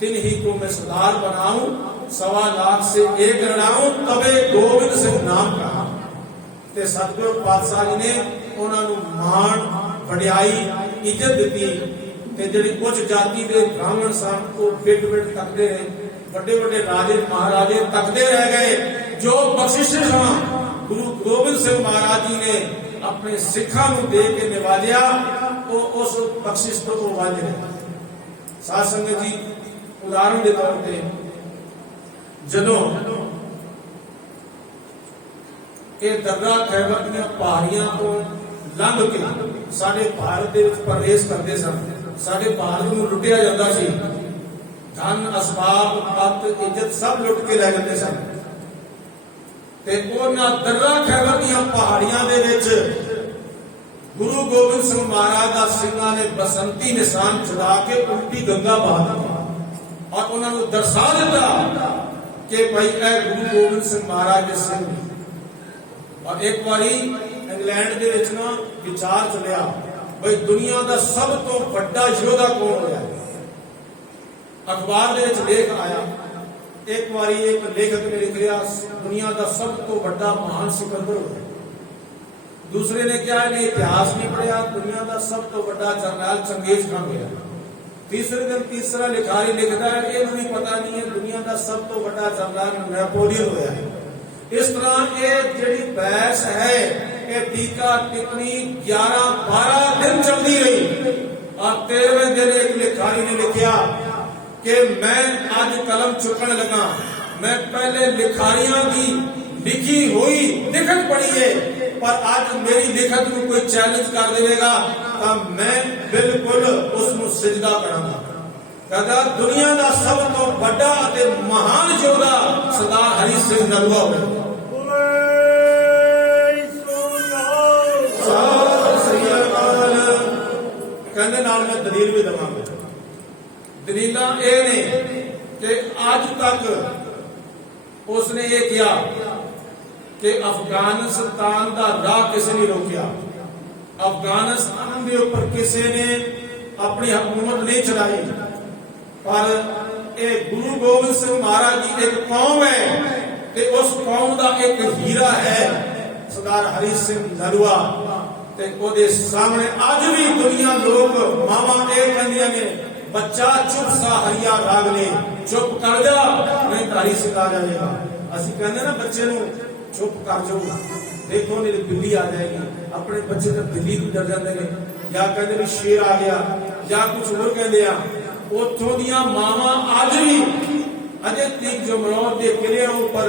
तिन ही को मैं सरदार बनाऊं 1.25 लाख से एक लड़ाऊं तबे गोविंद सिंह नाम कहा। ते सतगुरु पातशाह जी ने उन्होंने मान वडियाई इज्जत दी। ते जिहड़ी उच्च जाति के ब्राह्मण सन वो बिट बिट तकते रहे। बड़े बड़े राजे महाराजे तकते रह गए। जो बख्शिश गुरु गोबिंद सिंह महाराज जी ने अपने सिखा नूं दे के निवाजिया वो उस बख्शिश तो वाज रहे। साध संगत जी उदाहरण के तौर पर जदों ये दर्रा खैबर दी पहाड़ियां को लंघ के साडे भारत दे विच प्रवेश करते सन, साडे भारत नूं लुटिया जाता सी। धन असबाब पत इज्जत सब लुट के लै जाते सन। ते उन्हां दर्रा खैबर दी पहाड़ियां दे विच गुरु गोबिंद सिंह महाराज दा सिंहां ने बसंती निशान चढ़ा के उल्टी गंगा बहा दी और उन्होंने दर्शा दिता कि भाई ए गुरु गोबिंद सिंह महाराज के सिंह। और एक बारी इंग्लैंड के विच ना विचार चलिया भाई दुनिया का सब तो बड़ा योद्धा कौन होया। अखबार के विच लेख आया, एक बारी एक लेखक ने लिख लिया दुनिया का सब तो बड़ा महान सिकंदर होया। दूसरे ने क्या है इतिहास नहीं पढ़िया, दुनिया का सब तो बड़ा जरनैल चंगेज खान होया। तीसरे दिन तीसरा लिखारी लिखता है ये भी पता नहीं है दुनिया का सब तो बड़ा जरनैल नेपोलियन होया है। इस तरह ये जिहड़ी बहस है ये टीका टिप्पणी 11-12 दिन चलती रही और 13वें दिन एक लिखारी ने लिखा कि मैं आज कलम चुकन लगा, मैं पहले लिखारियां की लिखी हुई लिखत पढ़ी है पर आज मेरी लिखत में कोई चैलेंज कर देगा तो मैं बिल्कुल उसको सिजदा करांगा। कहता दुनिया का सब तो बड़ा ते महान योद्धा सरदार हरी सिंह नलवा होगा। कहने नाल मैं दलील भी दवांगा। दलील ये ने कि आज तक उसने ये किया कि अफगानिस्तान का राह किसी ने रोकिया, अफगानिस्तान के ऊपर किसी ने अपनी हुकूमत नहीं चलाई, पर एक गुरु गोबिंद सिंह महाराज की एक कौम है ते उस कौम का एक हीरा है सरदार हरी सिंह नलवा। ते ओदे सामने आज भी दुनिया लोग मामा ये कहंदियां ने बच्चा चुप सा हरिया राग ले, चुप कर जा नहीं तारी सिखा जाएगा। असि कहंदे ना बच्चे नूं चुप कर जाओ, देखो नहीं बिल्ली आ जाएगी, अपने बच्चे तो बिल्ली तो डर जाते हैं या कहते भी शेर आ गया या कुछ और कहते हैं। उथों दियां मावां आज भी अजे तक जमरौर के किलियां उपर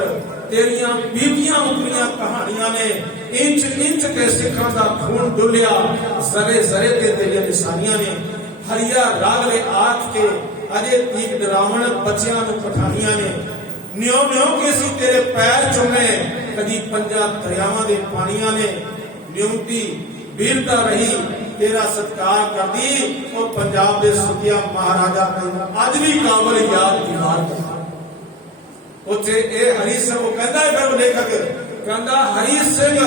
तेरियां बीतियां उतरियां कहानियां ने इंच इंच के सिखां दा खून डुलिया, जरे जरे ते तेरियां निशानियां ने हरिया रागले आख के अजे तक डरावण बच्चियां नूं पठानियां ने न्यो न्यो के सी तेरे पैर चुमे कदी पंजा दरियावां दे पानियां ने न्यूंती वीरता रही तेरा सत्कार करदी वो पंजाब दे सुखिया महाराजा अज भी काबल याद दीवार उत्थे ए हरी सिंह वो कहंदा है फिर लेखक कहंदा हरी सिंह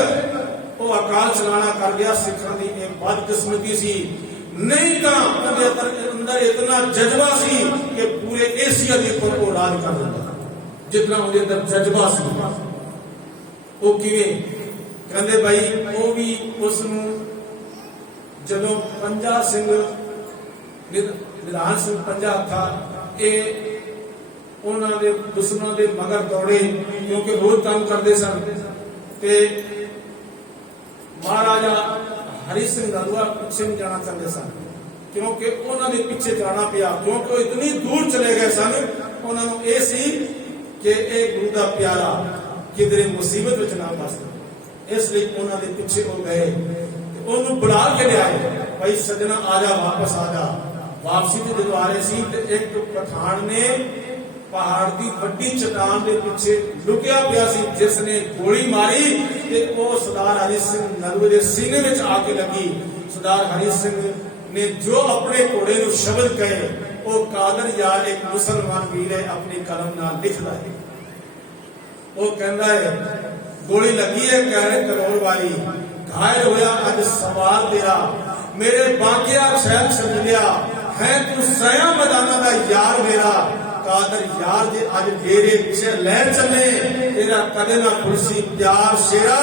वो अकाल चलाना कर गया, सिखां दी एक बदकिस्मती सी, नहीं तो उहदे अंदर इतना जज्बा सी कि पूरे एशिया के ऊपर वो राज कर दिंदा जितना उहदे अंदर जज्बा सी। वो किवें कहंदे भाई वो भी उसनूं जदों पंजा सिंह निधान सिंह पंजा था ये उन्होंने दुश्मनों के मगर दौड़े क्योंकि रोज काम करते सन ते महाराजा हरी सिंह नलवा पीछे नहीं जाना चाहते सन क्योंकि उन्होंने पीछे जाना पिया क्योंकि इतनी दूर चले गए सन। उन्होंने ये सी कि एक गुरु का प्यारा किधरे मुसीबत में ना फस, इसलिए उन्होंने पीछे हो गए, उन्होंने बुला के लिया भाई सजना आजा वापस आजा। वापसी से जो आ रहे सी ते एक पठान ने पहाड़ की बड़ी चट्टान के पीछे लुकिया पिया सी जिसने गोली मारी ते वो सरदार हरी सिंह नलवे के सीने में आके लगी। सरदार हरी सिंह ने जो अपने घोड़े को शब्द कहे वो कादर यार एक मुसलमान वीर है अपनी कलम नाल लिखदा है। वो कहता है गोली लगी है कह रहे करोड़ वाली, घायल होया अज सवाल तेरा, मेरे बाकिया छैल सजलिया है तू सया मैदाना का यार मेरा। कादर यार जे अज मेरे ले चले तेरा कदे ना खुलसी प्यार शेरा,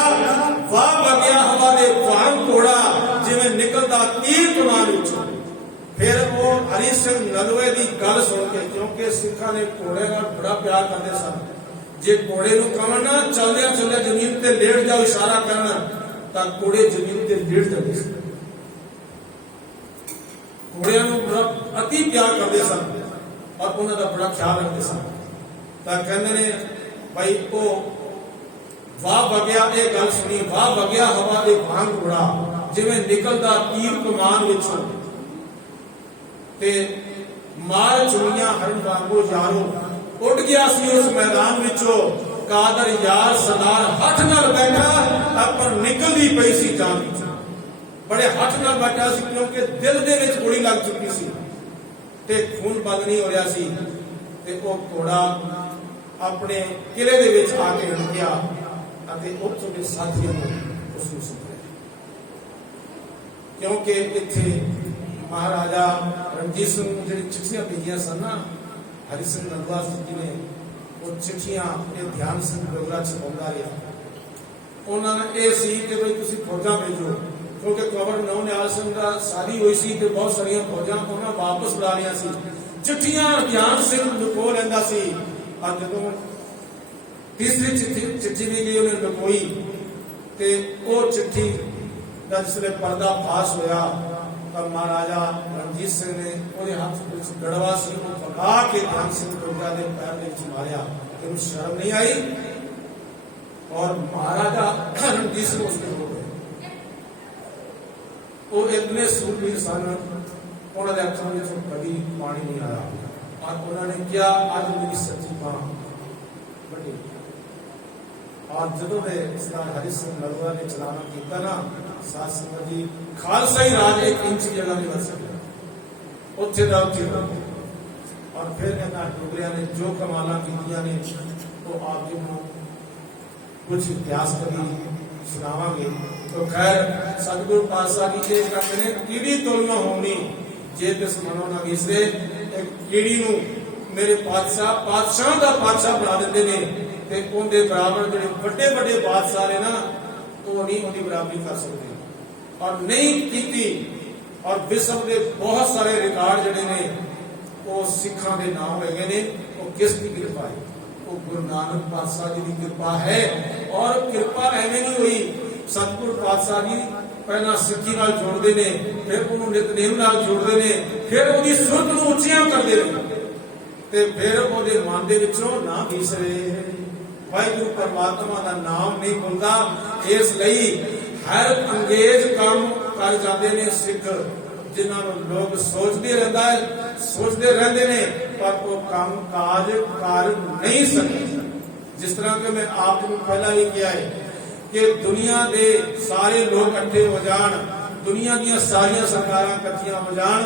वाह बगिया हवा दे वांग घोड़ा जिवें निकलदा तीर कमान विचों। फिर वो हरी सिंह नलवे की गल सुन के क्योंकि सिखां ने घोड़े का बड़ा प्यार करते सन, जे घोड़े नूं कहण ना चलदियां चलदियां जमीन ते लेट जाओ इशारा करना तां घोड़े जमीन ते लेट जाते सन। घोड़ियां नूं बड़ा अति प्यार करते सन और उन्होंने बड़ा ख्याल रखते सन। कहते ने भाई वो वाह बगिया ये गल सुनी, वाह बगिया हवा दे वांग घोड़ा जिवें निकलदा तीर कमान विचों ते मार चुनियां हरण वांगो यारो उड़ गया सी उस मैदान विचों। कादर यार सरदार हठ नाल बैठा पर निकलदी पई सी जान, बड़े हठ नाल बैठा सी क्योंकि दिल दे विच गोली लग चुकी सी ते खून बंद नहीं हो रहा सी। ते वो घोड़ा अपने किले दे विच आके रुकिया। ਅਤੇ ਉੱਥੋਂ ਦੇ ਸਾਥੀਆਂ ਨੂੰ ਉਸ ਨੂੰ ਸਮਝਾਇਆ। ਕਿਉਂਕਿ ਇੱਥੇ ਮਹਾਰਾਜਾ ਰਣਜੀਤ ਸਿੰਘ ਨੂੰ ਜਿਹੜੀ ਚਿੱਠੀਆਂ ਭੇਜੀਆਂ ਸਨ ਨਾ, ਹਰੀ ਸਿੰਘ ਨਲਵਾ ਜੀ ਨੇ ਉਹ ਚਿੱਠੀਆਂ ਇਹ ਧਿਆਨ ਸਿੰਘ ਡੋਗਰਾ ਚ ਪਾਉਂਦਾ ਰਿਹਾ। ਉਹਨਾਂ ਨੇ ਇਹ ਸੀ ਕਿ ਬਈ ਤੁਸੀਂ ਫੌਜਾਂ ਭੇਜੋ, ਕਿਉਂਕਿ ਕੰਵਰ ਨੌਨਿਹਾਲ ਸਿੰਘ ਦਾ ਸ਼ਾਦੀ ਹੋਈ ਸੀ ਤੇ ਬਹੁਤ ਸਾਰੀਆਂ ਫੌਜਾਂ ਉਹਨਾਂ ਵਾਪਸ ਬੁਲਾ ਲਿਆ ਸੀ। ਚਿੱਠੀਆਂ ਧਿਆਨ ਸਿੰਘ ਲੁਕੋ ਲੈਂਦਾ ਸੀ। ਅੱਜ ਜਦੋਂ ਤੀਸਰੀ ਚਿੱਠੀ ਵੀ ਗਈ ਉਹਨੇ ਲੁਕੋਈ ਤੇ ਉਹ ਚਿੱਠੀ ਦਾ ਜਿਸਲੇ ਪਰਦਾ ਫਾਸ਼ ਹੋਇਆ ਤਾਂ ਮਹਾਰਾਜਾ ਰਣਜੀਤ ਸਿੰਘ ਨੇ ਉਹਦੇ ਹੱਥ ਵਿੱਚ ਗੜਵਾ ਸੀ ਉਹ ਫਗਾ ਕੇ ਧਿਆਨ ਸਿੰਘ ਡੋਗਰਾ ਦੇ ਪੈਰ ਦੇ ਵਿੱਚ ਮਾਰਿਆ। ਉਹਨੂੰ ਸ਼ਰਮ ਨਹੀਂ ਆਈ और महाराजा रणजीत सिंह उसके हो गए। वो इतने सूरवीर सन, उन्होंने अखों में कभी पानी नहीं आया और उन्होंने क्या आज मेरी सच्ची बात बड़ी। और जो सरदार हरि सिंह नलवा ने चलाना किया ना, साथ संगत जी खालसा ही राज एक इंच जगह नहीं बच सकिया उत्थे दा उत्थे। और फिर इन्होंने डोगरिया ने जो कमाल कीतियां ने वो आप जी को कुछ इतिहास कभी सुनावांगे। तो खैर सतगुरु पातशाह जी के कहते कीड़ी तोलना होनी जे तिस मनो ना विसरे। कीड़ी नूं मेरे पातशाह दा पातशाह बना देते ने ते उनके बराबर जिहड़े बड़े बड़े बादशाह ने ना वो नहीं उनकी बराबरी कर सकते और नहीं कीती। और विश्व के बहुत सारे रिकॉर्ड जिहड़े ने वो सिखां दे नाम हैगे ने। वो किसकी कृपा है? गुरु नानक पातशाह जी की कृपा है। और कृपा एवं नहीं हुई, सतगुरु पातशाह जी पहला सिक्खी नाल जोड़ते ने, फिर उन्होंने नितनेम नाल जोड़ते ने, फिर उसकी सुरत नूं उच्चियां करते ने ते फिर उसदे मन दे विचों ना विसरे वाहिगुरू परमात्मा का नाम नहीं भुलदा। इसलिए हर अंगेज काम कर जाते ने सिख, जिन्होंने लोग सोचते रहते ने पर वो काम काज कर नहीं सकते। जिस तरह के मैं आप को पहला भी किया है कि दुनिया के सारे लोग इकट्ठे हो जान, दुनिया दी सारिया सरकारां इकट्ठियां हो जान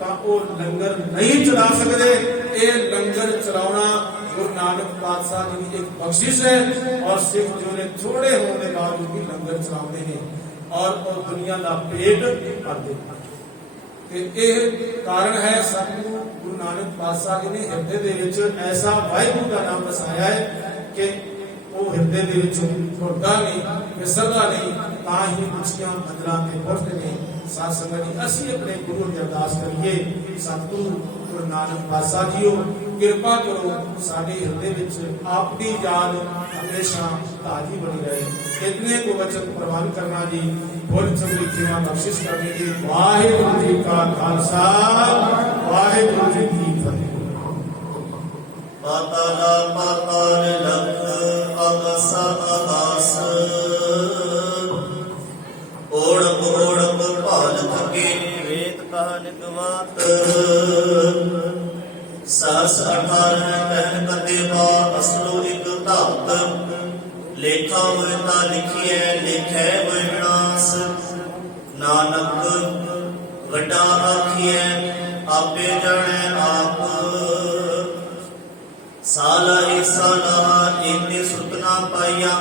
तो वो लंगर नहीं चला सकते। ये लंगर चलाना गुरु नानक पातशाह जी की एक बख्शिश है। और सिख जो ने थोड़े होने के बावजूद भी लंगर चलाते हैं और वो दुनिया का पेट भरते हैं। कारण है सतगुरु गुरु नानक पातशाह जी ने हिरदे दे विच ऐसा वाहिगुरू का नाम बसाया है कि वो हिरदे दे विच छुटदा नहीं, विसरदा नहीं, तां ही उच्चियां मंजिलां ते पहुंचदे ने। साध संगत जी असीं अपने गुरु की अरदास करिए, सतगुरु गुरु नानक पातशाह जीओ कृपा करो साडे हिरदे विच आपकी याद हमेशा ताजी बनी रहे। इतने को वचन प्रवान करना जी बोल चंद्री सेवा बख्शिश करने की। वाहिगुरू जी का खालसा वाहिगुरू जी की फतेह। पाताल पाताल लख आकाश आकाश ओढ़ ओढ़ भाल थके वेद कहानिक मात सास 18 कहन कते बा असलो एक धात लेखा होता लिखिए लिखे विनाश नानक वड्डा आखिए आपे जाने आप साला ही साला इतनी सुतना पाइया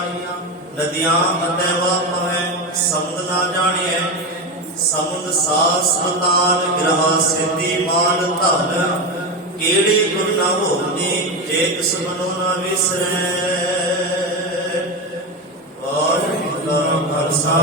नदियां मते वाप है समुद ना जानिए समुद सास मतान ग्रह सिद्धि मान धन केड़ी गुण न होनी जे किस मनो न विसरे। खालसा